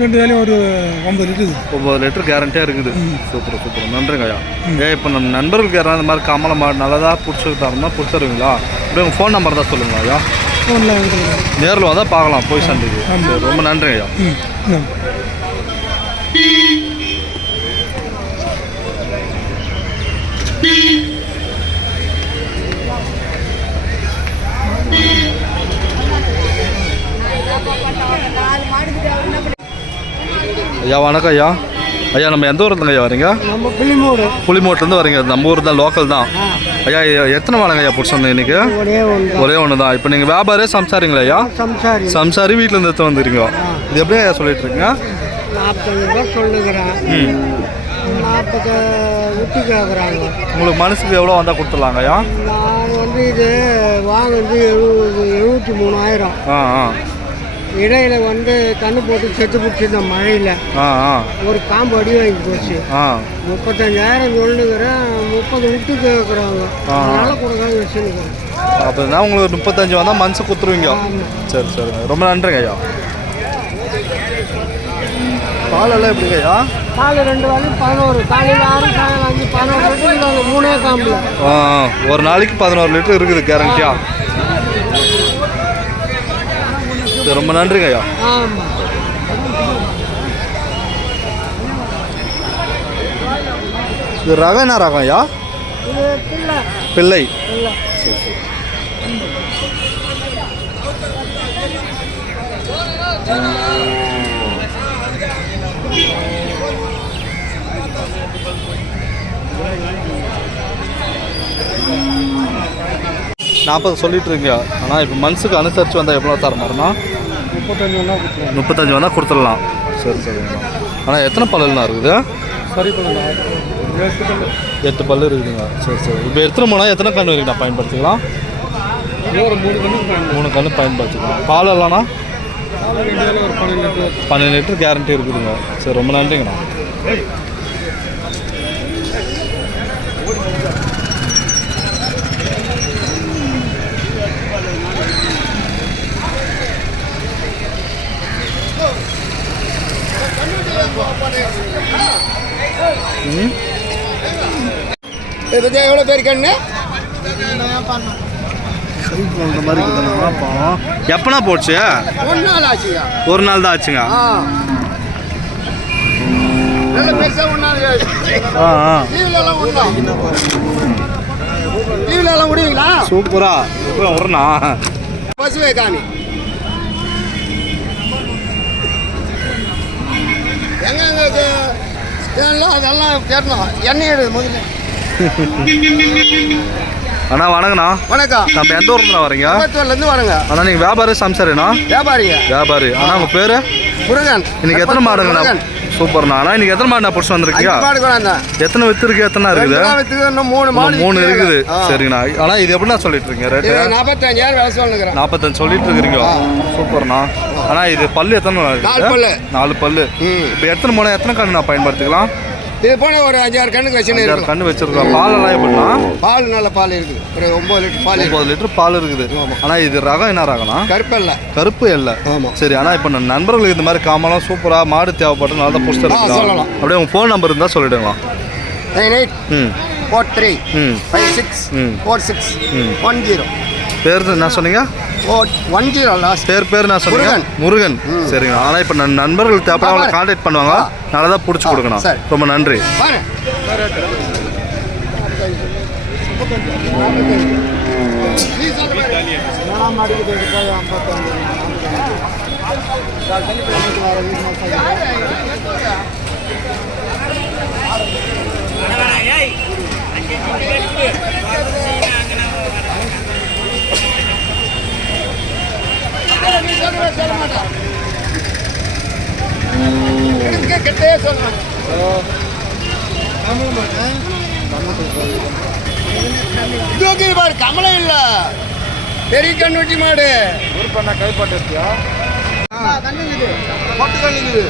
2 வேலையும் ஒரு 9 லிட்டரு. 9 லிட்டர் கேரண்டியாக இருக்குது. சூப்பர் சூப்பர் நன்றிங்க ஐயா. ஐயா இப்போ நம்ம நண்பர்களுக்கு யாராவது இந்த மாதிரி கமலை மாடு நல்லதாக பிடிச்சிருந்தாருன்னா பிடிச்சிருவீங்களா? அப்படியே உங்கள் ஃபோன் நம்பர் தான் சொல்லுங்களா ஐயா? நேரில் வந்தால் பார்க்கலாம் போய் சண்டைக்கு. சரி ரொம்ப நன்றிங்க ஐயா. ஐயா வணக்கம் ஐயா. ஐயா நம்ம எந்த ஊர்லேருந்து ஐயா வரீங்க? நம்ம புளிமோடு. புளிமோட்லேருந்து வரீங்க. நம்ம ஊர் தான், லோக்கல் தான். ஐயா எத்தனை மாடுங்க ஐயா பிடிச்சோம் இன்னைக்கு? ஒரே ஒன்று தான். இப்போ நீங்கள் வியாபாரே சம்சாரிங்களா ஐயா? சம்சாரி வீட்டிலேருந்து எடுத்து வந்துருங்க. இது எப்படி ஐயா சொல்லிட்டு இருக்கீங்க? 45 ரூபா சொல்லுகிறேன். 40 விட்டு கேட்குறாங்க. உங்களுக்கு மனசுக்கு எவ்வளோ வந்தால் கொடுத்துடலாங்க ஐயா? நான் வந்து இது வாங்குறது 73,000. இடையில வந்து கண்ணு போட்டு செத்து பிடிச்சிருந்தேன் மழையில். ஒரு காம்பு அடி வாங்கி போச்சு. 35,000 சொல்லுங்கிறேன். 30 விட்டு கேட்குறாங்க. அதனால கொடுக்காம வச்சுருக்கேன். அப்படின்னா உங்களுக்கு 35 வந்தால் மனசு கொடுத்துருவீங்க. சரி சரிங்க ரொம்ப நன்றிங்க ஐயா. பாலெல்லாம் எப்படிங்க ஐயா? பால் 2 வேலையும் 11. காலையில் 6 சாயங்காலம் 5 11 லிட்டர் 3 காம்பில். ஒரு நாளைக்கு 11 லிட்டர் இருக்குது கேரண்டியா. ரொம்ப நன்றிங்க ஐயா. இது ரகம் என்ன ரகம் ஐயா? பிள்ளை. சரி சரி 40 சொல்லிட்டு இருக்கீங்க. ஆனால் இப்போ மனசுக்கு அனுசரித்து வந்தால் எவ்வளோ தர மாதிரினா? 35 வந்தால் கொடுத்துடலாம். சரி சரிங்கண்ணா. ஆனால் எத்தனை பல்லுண்ணா இருக்குது? சரி 8 பல்லு இருக்குதுங்க. சரி சரி. இப்போ எடுத்துகிட்டு போனால் எத்தனை கன்று இருக்குண்ணா பயன்படுத்திக்கலாம்? 3 கன்று பயன்படுத்திக்கலாம். பால் எல்லாம்ண்ணா 12 லிட்டர் கேரண்டி இருக்குதுங்க. சரி ரொம்ப நன்றிங்கண்ணா. எவ்வளோ பேர் கண்ணு எப்பனா போச்சு? 1 நாள் ஆச்சுங்க. 1 நாள் தான் ஆச்சுங்க. லீவ்லாம் விடுவீங்களா? சூப்பரா வரண்ணா. பசுவே காணி எங்க அதெல்லாம் கேட்டோம். எண்ணெய் எடுது முதல்ல. அண்ணா வணக்கண்ணா. வணக்கம். நம்ம எந்த ஊர்ல வரீங்க? இருந்து வரேங்க. அண்ணா நீங்கள் வியாபாரி சம்சாரிண்ணா? வியாபாரிங்க. வியாபாரி. அண்ணா உங்கள் பேர்? முருகன். இன்னைக்கு எத்தனை மாடுங்கண்ணா? சூப்பர்ண்ணா. அண்ணா இன்னைக்கு எத்தனை மாடு பிடிச்சி வந்திருக்கீங்க? எத்தனை வித்துருக்கு? எத்தனை இருக்குது? 3 இருக்குது. சரிங்கண்ணா. ஆனால் இது எப்படின்னா சொல்லிட்டு இருக்கீங்க ரேட்டு? 45 சொல்லிட்டு இருக்கிறீங்க. சூப்பர்ண்ணா. ஆனால் இது பல்லு எத்தனை? 4 பல்லு. இப்போ எத்தனை மூணு எத்தனை கண்ணு நான் பயன்படுத்திக்கலாம்? இது போல ஒரு 5-6 கண்ணுக்கு வச்சு 5-6 கண்ணு வச்சிருக்கோம். பாலெல்லாம் எப்படின்னா? பால் நல்ல பால் இருக்குது. ஒரு 9 லிட்டர் பால். 9 லிட்டர் பால் இருக்குது. ஆனால் இது ரகம் என்ன ரகம்னா? கருப்பு எல்லை. ஆமாம். சரி. ஆனால் இப்போ நண்பர்களுக்கு இந்த மாதிரி காமெல்லாம் சூப்பராக மாடு தேவைப்பட்டு நல்லா தான் புடிச்சிருக்கோம். சொல்லலாம். அப்படியே உங்கள் ஃபோன் நம்பர் இருந்தால் சொல்லிடுங்களா? 9843 56 46 10. பேர் என்ன சொன்னீங்க? 10 லாஸ்ட். பேர் என்ன சொன்னீங்க? முருகன். சரிங்க. ஆனால் இப்போ நண்பர்கள் தேவைப்பட அவங்களை கான்டாக்ட் பண்ணுவாங்க. நல்லா தான் பிடிச்சி கொடுக்கணும். ரொம்ப நன்றி. சொல்ல மாட்டேன். கமலை இல்ல பெரிய கண்ணுட்டி மாடு ஒரு பண்ண கைப்பாட்டு இருக்கியா கண்ணுங்குது பொட்டு கண்ணுங்குது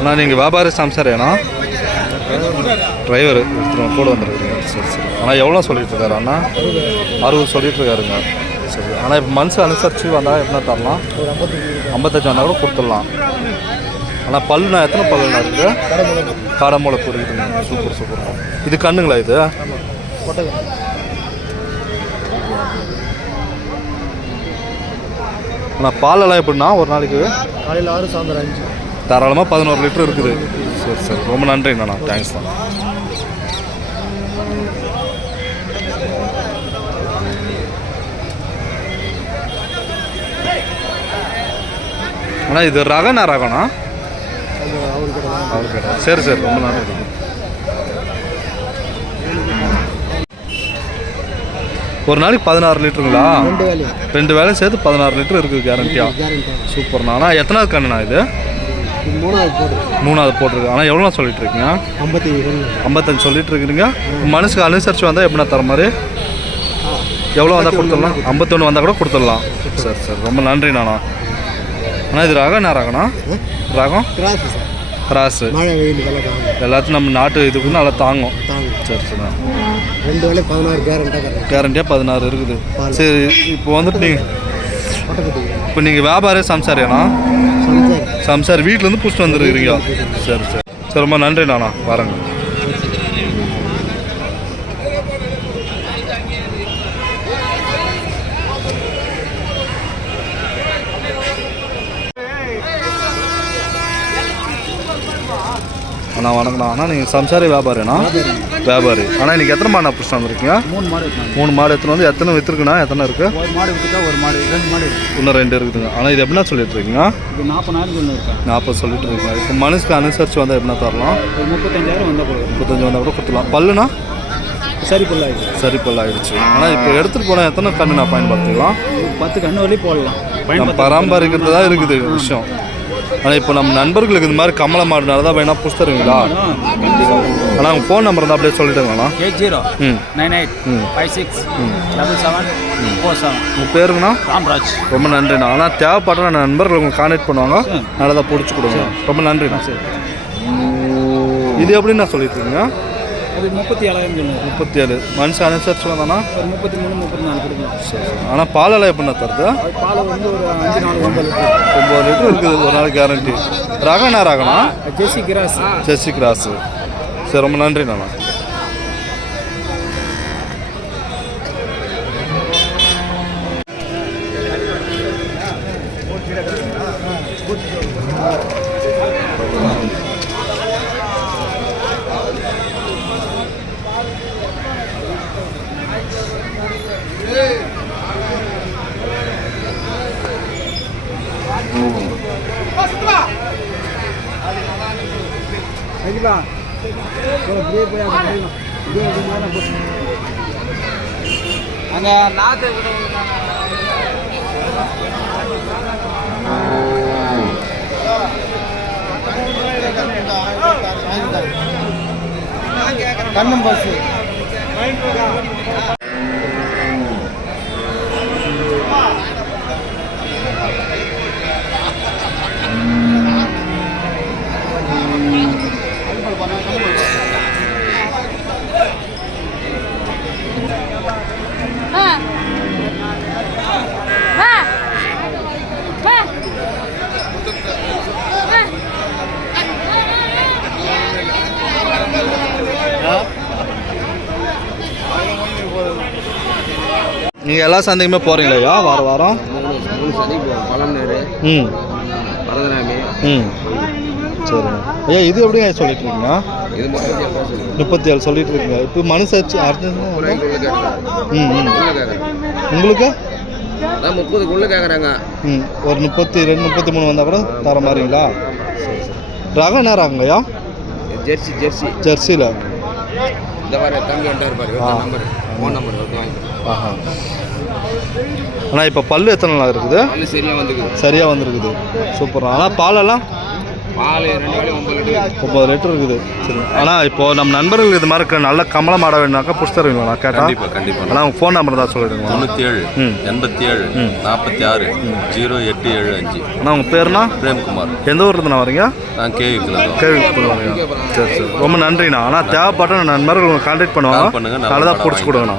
அண்ணா நீங்கள் வியாபாரி சம்சாரியாண்ணா டிரைவர் கூட வந்துருக்குறீங்க சரி சரி ஆனால் எவ்வளோ சொல்லிட்டு இருக்காரு அண்ணா 60 சொல்லிட்டு இருக்காருங்க சரி ஆனால் இப்போ மனசு அனுசரித்து வந்தால் என்ன தரலாம் 55 வந்தால் கூட கொடுத்துடலாம் ஆனால் பல்லுண்ணா எத்தனை பல்லுண்ணா இருக்குது காடமூளை புரியுதுங்க சூப்பர் சூப்பர் இது கண்ணுங்களா இது ஆனால் பாலெல்லாம் எப்படின்னா ஒரு நாளைக்கு காலையில் 6 சாயந்தரம் 5 தாராளமாக 11 லிட்டர் இருக்குது சரி சரி ரொம்ப நன்றிங்கண்ணா தேங்க்ஸ் தான் அண்ணா இது ரகண்ணா ரகண்ணா அவர் கேட்டா சரி சரி ரொம்ப நன்றி ஒரு நாளைக்கு 16 லிட்டருங்களா 2 வேலையும் சேர்த்து 16 லிட்டர் இருக்குது கேரண்டியாக சூப்பர்ண்ணா ஆனால் எத்தனாவது கண்ணுண்ணா இது 3வது போட்டிருக்கு ஆனால் எவ்வளோ சொல்லிட்டு இருக்கீங்க 55 சொல்லிட்டு இருக்கிறீங்க மனசுக்கு அனுசரித்து வந்தால் எப்படின்னா தர மாதிரி எவ்வளோ வந்தால் கொடுத்துடலாம் 51 வந்தால் கூட கொடுத்துடலாம் சரி சரி ரொம்ப நன்றி நானா ஆனால் இது ரகம் என்ன ரகம்ண்ணா ரகம் கிராஸு எல்லாத்தையும் நம்ம நாட்டு இதுக்கு நல்லா தாங்கும் சரி சரிண்ணா 2 வேலை 16 கேரண்டியாக 16 இருக்குது சரி இப்போ வந்துட்டு நீங்கள் இப்போ நீங்கள் வியாபாரி சம்சாரியாண்ணா சம்சாரி வீட்டிலேருந்து பிடிச்சிட்டு வந்துருக்கிறீங்க சரி சரி சரி ரொம்ப நன்றி நானா வரேங்க அண்ணா வணக்கண்ணா அண்ணா நீங்கள் சம்சாரி வியாபாரிண்ணா வியாபாரி ஆனால் இன்றைக்கி எத்தனை மாடு பிடிச்சிட்டு வந்துருக்கீங்க 3 மாடு எத்தனை வந்து எத்தனை விற்றுருக்குண்ணா எத்தனை இருக்குது ஒரு மாடு விற்றுட்டா ஒரு மாடு 2 மாடு இன்னும் 2 இருக்குதுங்க ஆனால் இது எப்படின்னா சொல்லிட்டு இருக்கீங்க இது 40,000 சொல்லியிருக்கேன் 40 சொல்லிட்டு இருக்கீங்க இப்போ மனுஷுக்கு அனுசரித்து வந்தால் எப்படின்னா தரலாம் ஒரு 35,000 வந்தால் போதும் 35 வந்தால் கூட கொடுத்துலாம் பல்லுண்ணா சரி பல்லாயிடுச்சு சரி பல்லாயிடுச்சு ஆனால் இப்போ எடுத்துகிட்டு போனால் எத்தனை கண்ணு நான் பயன்படுத்திக்கலாம் 10 கண்ணு வரையும் போடலாம் நம்ம பராமரிக்கிறது தான் இருக்குது விஷயம் ஆனால் இப்போ நம்ம நண்பர்களுக்கு இந்த மாதிரி கமலை மாடுனால தான் வேணா புஸ்தருங்களா ஆனால் அவங்க ஃபோன் நம்பர் தான் அப்படியே சொல்லிட்டுங்களா 809856774747 உங்கள் பேருங்கண்ணா ராம்ராஜ் ரொம்ப நன்றிண்ணா ஆனால் தேவைப்பட்ட நண்பர்கள் உங்களை கான்டாக்ட் பண்ணுவாங்க நல்லா தான் பிடிச்சி கொடுங்க ரொம்ப நன்றிண்ணா சரி இது எப்படின்னு நான் சொல்லிட்டு இருக்கீங்க அது 37,000 சொல்லுங்கள் 37 மனுஷன் அனுசரிச்சு வந்தானா ஒரு 33 34 கொடுக்கலாம் சரி சரி ஆனால் பாலெல்லாம் எப்படின்னா தருது பால் வந்து ஒரு 5 4 9 லிட்டர் 9 லிட்டர் இருக்குது ஒரு நாளைக்கு கேரண்டி ரகம் என்ன ரகம்ண்ணா ஜெர்சி கிராஸ் ஜெர்சி கிராஸு சரி ரொம்ப நன்றிண்ணா அங்கே நாற்று கண்ணும் பஸ்ஸு நீங்கள் எல்லா சந்தைக்குமே போகிறீங்களா வாரம் வாரம்? 3 சந்தைக்கு போவோம். பழம்நேரு, ம் பரதநாமி. ம் சரிங்க. ஐயா இது எப்படிங்க சொல்லிட்டு இருக்கீங்க? இது 37 சொல்லிட்டு இருக்கீங்க. இப்போ மனுஷாச்சு அர்ஜென்ட். ம் ம் உங்களுக்கு? அதான் 30க்குள்ளே கேட்குறாங்க. ம் ஒரு 32 33 வந்தால் கூட தர மாதிரிங்களா? சரி சரி. ரகம் என்ன ரகங்கய்யா? ஜெர்சி ஜெர்சியில். இந்த மாதிரி தம்பி வந்துட்டார் பாரு. நம்பர் ஃபோன் நம்பர் வாங்கி. ஆஹா. ஆனால் இப்போ பல்லு எத்தனை நாள் இருக்குது? பல்லு சரியாக வந்துருக்குது. சரியாக வந்துருக்குது. சூப்பர். ஆனால் பாலெல்லாம் பால் 2 வேலையும் 9 லிட்டர். 9 லிட்டர் இருக்குது. சரி. ஆனால் இப்போது நம்ம நண்பர்கள் இது மாதிரி நல்ல கமலம் ஆட வேணுனாக்கா பிடிச்சி தருவீங்களா? நான் கேட்டேன். கண்டிப்பாக. ஆனால் உங்கள் ஃபோன் நம்பர் தான் சொல்லிடுங்க. 97 87 46 0875. ஆனால் உங்கள் பேருனா? பிரேம்குமார். எந்த ஊர்லேருந்து நான் வரீங்க? நான் கேவிக்குள்ள வரீங்க. சரி சரி. ரொம்ப நன்றிண்ணா. ஆனால் தேவைப்பட்ட நண்பர்கள் உங்களை கான்டாக்ட் பண்ணுவாங்க. பண்ணுங்க. நல்லா தான் பிடிச்சி கொடுங்கண்ணா.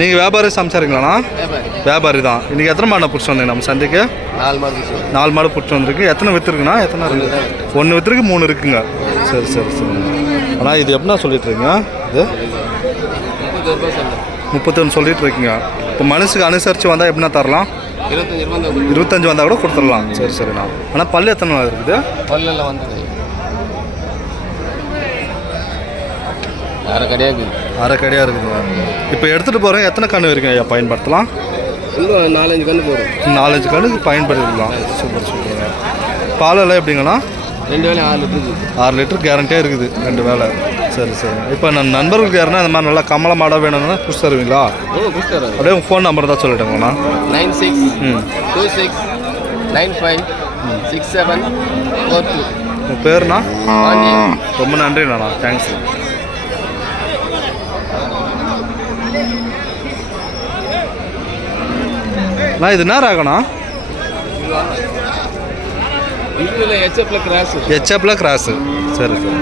நீங்கள் வியாபாரி சமைச்சாருங்களாண்ணா? வியாபாரி தான். இன்றைக்கி எத்தனை மாடு பிடிச்சி வந்தீங்க நம்ம சந்தைக்கு? 4 மாடு பிடிச்சி வந்துருக்கு. எத்தனை விற்றுருக்குண்ணா? எத்தனை இருக்குது? 1 விற்றுருக்கு, 3 இருக்குங்க. சரி சரி சரி. ஆனால் இது எப்படின்னா சொல்லிட்டுருங்க? இது 31 சொல்லிட்டு இருக்கீங்க. இப்போ மனசுக்கு அனுசரித்து வந்தால் எப்படின்னா தரலாம்? 25 வந்தால் கூட கொடுத்துடலாம். சரி சரிண்ணா. ஆனால் பல்லு எத்தனை நாள் இருக்குது? பல்லெல்லாம் வந்து அரை கடையாக இருக்குதுங்க. இப்போ எடுத்துகிட்டு போகிறேன். எத்தனை கன்று இருக்குங்க ஐயா பயன்படுத்தலாம்? இன்னும் 4-5 கன்று போடும். 4-5 கன்றுக்கு பயன்படுத்திக்கலாம். சூப்பர் சூப்பருங்க. பாலெல்லாம் எப்படிங்கண்ணா? 2 வேலையும் 6 லிட்டருக்கு. 6 லிட்டர் கேரண்டியாக இருக்குது 2 வேலை. சரி சரி. இப்போ நம்ம நண்பர்களுக்கு யாருன்னா இந்த மாதிரி நல்லா கமல மாடாக வேணும்னா புஷ் தருவீங்களா? அப்படியே உங்கள் ஃபோன் நம்பர் தான் சொல்லிட்டேங்கண்ணா. 9626 95 6742. உங்கள் பேருண்ணா? ரொம்ப நன்றிண்ணா. தேங்க்ஸ். நான் இது என்ன ராகண்ணா? ஹெச்எப்ல கிராஸு. சரி சரி.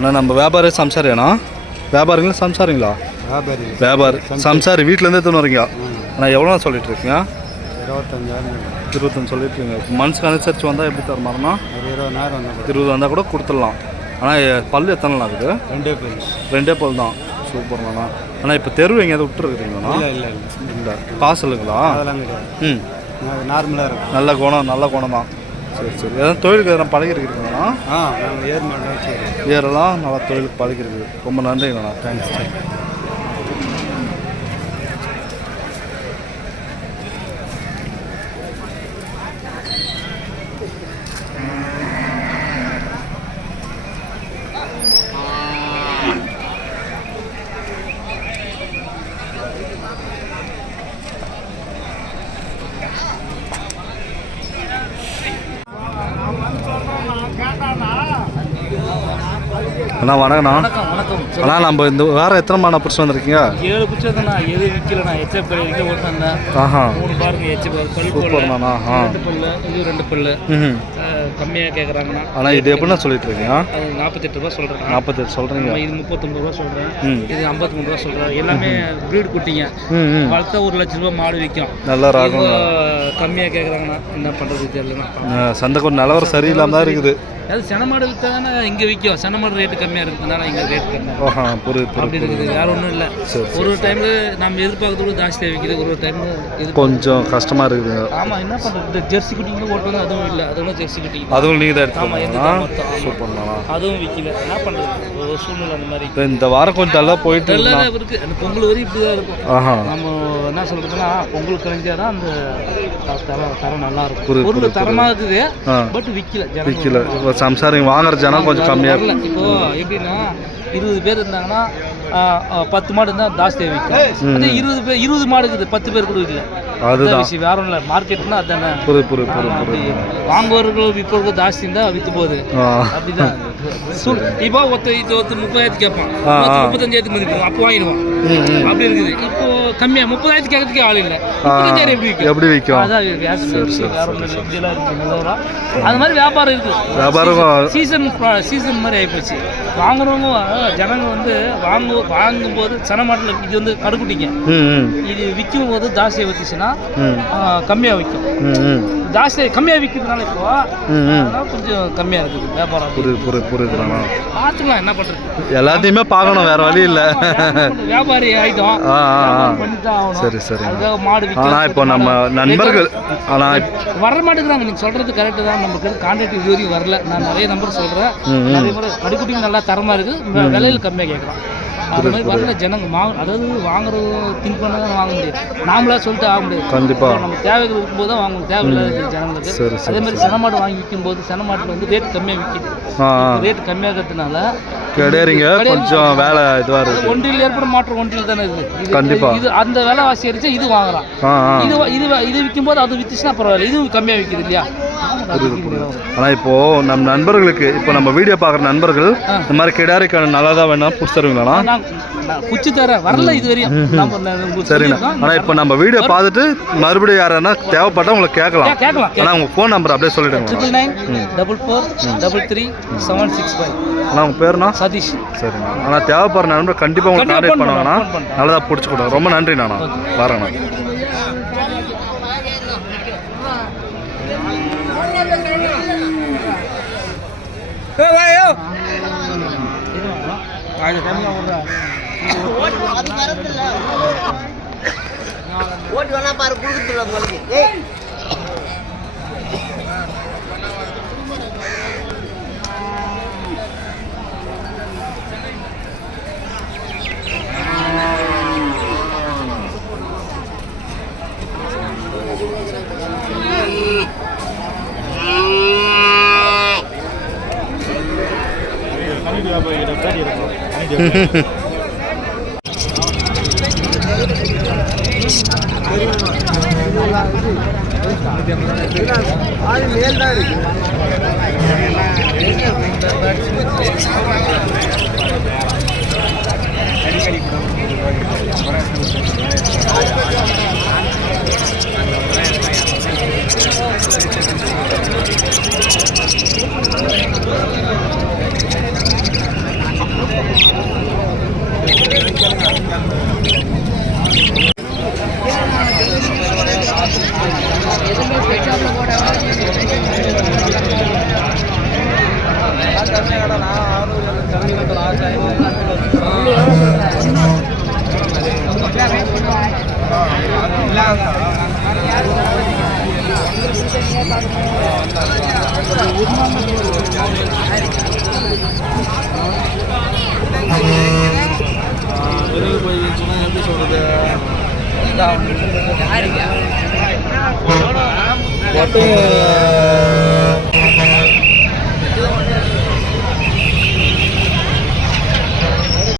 அண்ணா நம்ம வியாபாரி சம்சாரியாண்ணா? வியாபாரிங்களா சம்சாரிங்களா? வியாபாரி சம்சாரி வீட்டிலேருந்து எடுத்துன்னு வரீங்க. ஆனால் எவ்வளோ சொல்லிட்டு இருக்கீங்க? 25 சொல்லிட்டு இருக்கீங்க. மனசுக்கு அனுசரித்து வந்தால் எப்படி தரமாருன்னா 20 வந்தால் கூட கொடுத்துடலாம். ஆனால் பல் எத்தனை இருக்குது? 2 பல் தான். சூப்பர்ண்ணா. ஆனால் இப்போ தெருவு எங்கேயாவது விட்டுருக்குறீங்களா? இல்லை காசு இல்லைங்களா? ம் நார்மலாக இருக்கும். நல்ல குணம் தான். சரி எதாவது தொழிலுக்கு எதனா பழகிருக்கிறீங்களா? ஏரெல்லாம் நல்லா தொழிலுக்கு பழகிருக்கு. ரொம்ப நன்றிங்கண்ணா. தேங்க்ஸ். அண்ணா வணக்கண்ணா. அண்ணா நம்ம இந்த வாரம் எத்தனை மாடை பிடிச்சி வந்திருக்கீங்க? 7 பிடிச்சதுண்ணா. எது விற்கலண்ணா. ஹெச்எப் கடைக்கு ஓட்டுறேன். ஆஹா 3 பாருங்க ஹெச்எப் பல் சூப்பர்ண்ணா. 2 பல்லு இது 2 பல்லு கம்மியாக கேட்குறாங்கண்ணா. ஆனால் இது எப்படின்னா சொல்லிட்டு இருக்கீங்க? அது 48 ரூபா சொல்கிறேன். 48 சொல்கிறீங்க. இது 39 ரூபா சொல்கிறேன். இது 53 ரூபா சொல்கிறேன். எல்லாமே ப்ரீடு குட்டிங்க. வளர்த்தா 1 லட்ச ரூபா மாடு விற்கும். நல்லா ராகம் கம்மியாக கேட்குறாங்கண்ணா. என்ன பண்ணுறது தெரியலண்ணா. சந்தைக்கு ஒரு நிலவரம் சரியில்லாமல் தான் இருக்குது. அது செனமாடு விற்றாங்கன்னா இங்கே விற்கும். செனமாடு ரேட்டு கம்மியாக இருக்கிறதுனால இங்கே ரேட் கம்மியாக. ஆஹா புரியுது. அப்படி இருக்குது. வேறு ஒன்றும் இல்லை. ஒரு டைமில் நம்ம எதிர்பார்க்கறதோட ஜாஸ்தியாக விற்கிது. ஒரு டைமில் இது கொஞ்சம் கஷ்டமாக இருக்குதுங்க. ஆமாம் என்ன பண்ணுறது. இந்த ஜெர்சி குட்டிங்களும் ஓட்டுறது அதுவும் இல்லை. அதுவும் ஜெர்சி குட்டி. அதுவும் நீங்கள் தான் எடுத்து. ஆமாம் எந்த சூப்பர்ண்ணா. அதுவும் விற்கல. என்ன பண்ணுறது. ஒரு சூழ்நிலை அந்த மாதிரி. இந்த வாரம் கொஞ்சம் நல்லா போயிட்டு நல்லா இருக்குது. அந்த பொங்கல் வரையும் இப்படி தான் இருக்கும். ஆஹா நம்ம என்ன சொல்கிறதுன்னா பொங்கல் கழிஞ்சால் தான் அந்த தரம் நல்லா இருக்கும். பொருள் தரமாக இருக்குது. பட் விற்கல. சம்சாரிங்க வாங்குற ஜனம் கொஞ்சம் கம்மியாக இல்லை. இப்போ எப்படின்னா 20 பேர் இருந்தாங்கன்னா 10 மாடு இருந்தால் ஜாஸ்தியாக விற்கும். அதே 20 பேர் 20 மாடு இருக்குது. 10 பேர் கூட இல்லை. அதுதான் விஷயம். வேற ஒன்றும் இல்லை. மார்க்கெட்னா அதுதானே. வாங்குவர்கள் விற்பவர்கள் ஜாஸ்தி இருந்தால் விற்று போகுது. அப்படிதான். இப்போ இது 30,000 கேட்பான். 35,000 மதிப்பு அப்போ வாங்கிடுவான். அப்படி இருக்குது. இப்போ கம்மியாக 30,000 கேட்கறதுக்கே ஆள் இல்லை. 35,000 எப்படி விற்கும்? அதான் வேற ஒன்றும் இப்படிலாம் இருக்குது. அது மாதிரி வியாபாரம் இருக்குது. சீசன் மாதிரி ஆகிப்போச்சு. வாங்குறவங்க ஜனங்க வந்து வாங்கும்போது சனமாட்டில் இது வந்து கடுக்குட்டிங்க. இது விற்கும் போது ஜாஸ்தியாக விற்றுச்சுன்னா கம்மியாக விற்கும். ஜாஸ்தியாக கம்மியாக விற்கிறதுனால இப்போ கொஞ்சம் கம்மியாக இருக்குது வியாபாரம். புரியுதுண்ணா. பார்த்துக்கலாம் என்ன பண்ணுறது. எல்லாத்தையுமே பார்க்கணும். வேற வழி இல்லை. வியாபாரி ஆகிட்டோம். சரி அதுக்காக மாடு விற்க. ஆனால் இப்போ நம்ம நண்பர்கள் வர மாட்டேங்கிறாங்க. நீங்கள் சொல்கிறது கரெக்டு தான். நமக்கு கான்டாக்ட் இது வரைக்கும் வரல. நான் நிறைய நம்பர் சொல்கிறேன். நிறைய முறை கடுக்குட்டிங்க நல்லா தரமாக இருக்குது. விலையில் கம்மியாக கேட்குறான். அது மாதிரி வரல ஜனங்க அதாவது வாங்குறது திங்க் பண்ண தான் வாங்க முடியாது. நாமளாக சொல்லிட்டு ஆக முடியாது. கண்டிப்பாக நம்ம தேவைகள் இருக்கும்போது தான் வாங்கணும். தேவையில்லாத ஜனங்களுக்கு. அதே மாதிரி செனமாடு வாங்கி விற்கும்போது செனமாட்டில் வந்து ரேட் கம்மியாக விற்கிது. ரேட் கம்மியாக இருக்கிறதுனால கிடையாதுங்க. கொஞ்சம் வேலை இதுவாக இருக்குது. ஒன்றில் ஏற்படும் மாற்றம் ஒன்றில் தானே இருக்குது. கண்டிப்பாக இது அந்த வேலை வாசி அடிச்சா இது வாங்குறான். இது விற்கும்போது அது விற்றுச்சுன்னா பரவாயில்ல. இதுவும் கம்மியாக விற்கிது இல்லையா? ஆனால் இப்போது நம்ம நண்பர்களுக்கு இப்போ நம்ம வீடியோ பார்க்குற நண்பர்கள் இந்த மாதிரி கிடாரிக்கான நல்லா தான் வேணா பிடிச்சிருவீங்களா? குச்சி தர வரல இது வரையும். சரிண்ணா. ஆனால் இப்போ நம்ம வீடியோ பார்த்துட்டு மறுபடியும் யாருன்னா தேவைப்பட்டா உங்களுக்கு கேட்கலாம். ஆனால் உங்கள் ஃபோன் நம்பர் அப்படியே சொல்லிடுங்க. 9944337765. ஆனால் உங்கள் பேருண்ணா? சதீஷ். சரிண்ணா. ஆனால் தேவைப்படுற நண்பர் கண்டிப்பாக உங்களுக்கு கான்டாக்ட் பண்ணுவாங்கண்ணா. நல்லதாக பிடிச்சி கொடுங்க. ரொம்ப நன்றிண்ணா. நான் வரேண்ணா. ஓட்டு வேணா பாரு கொடுத்துட்டு உங்களுக்கு. வெளியில் போய் சொன்னால் எப்படி சொல்கிறது, ஒட்டு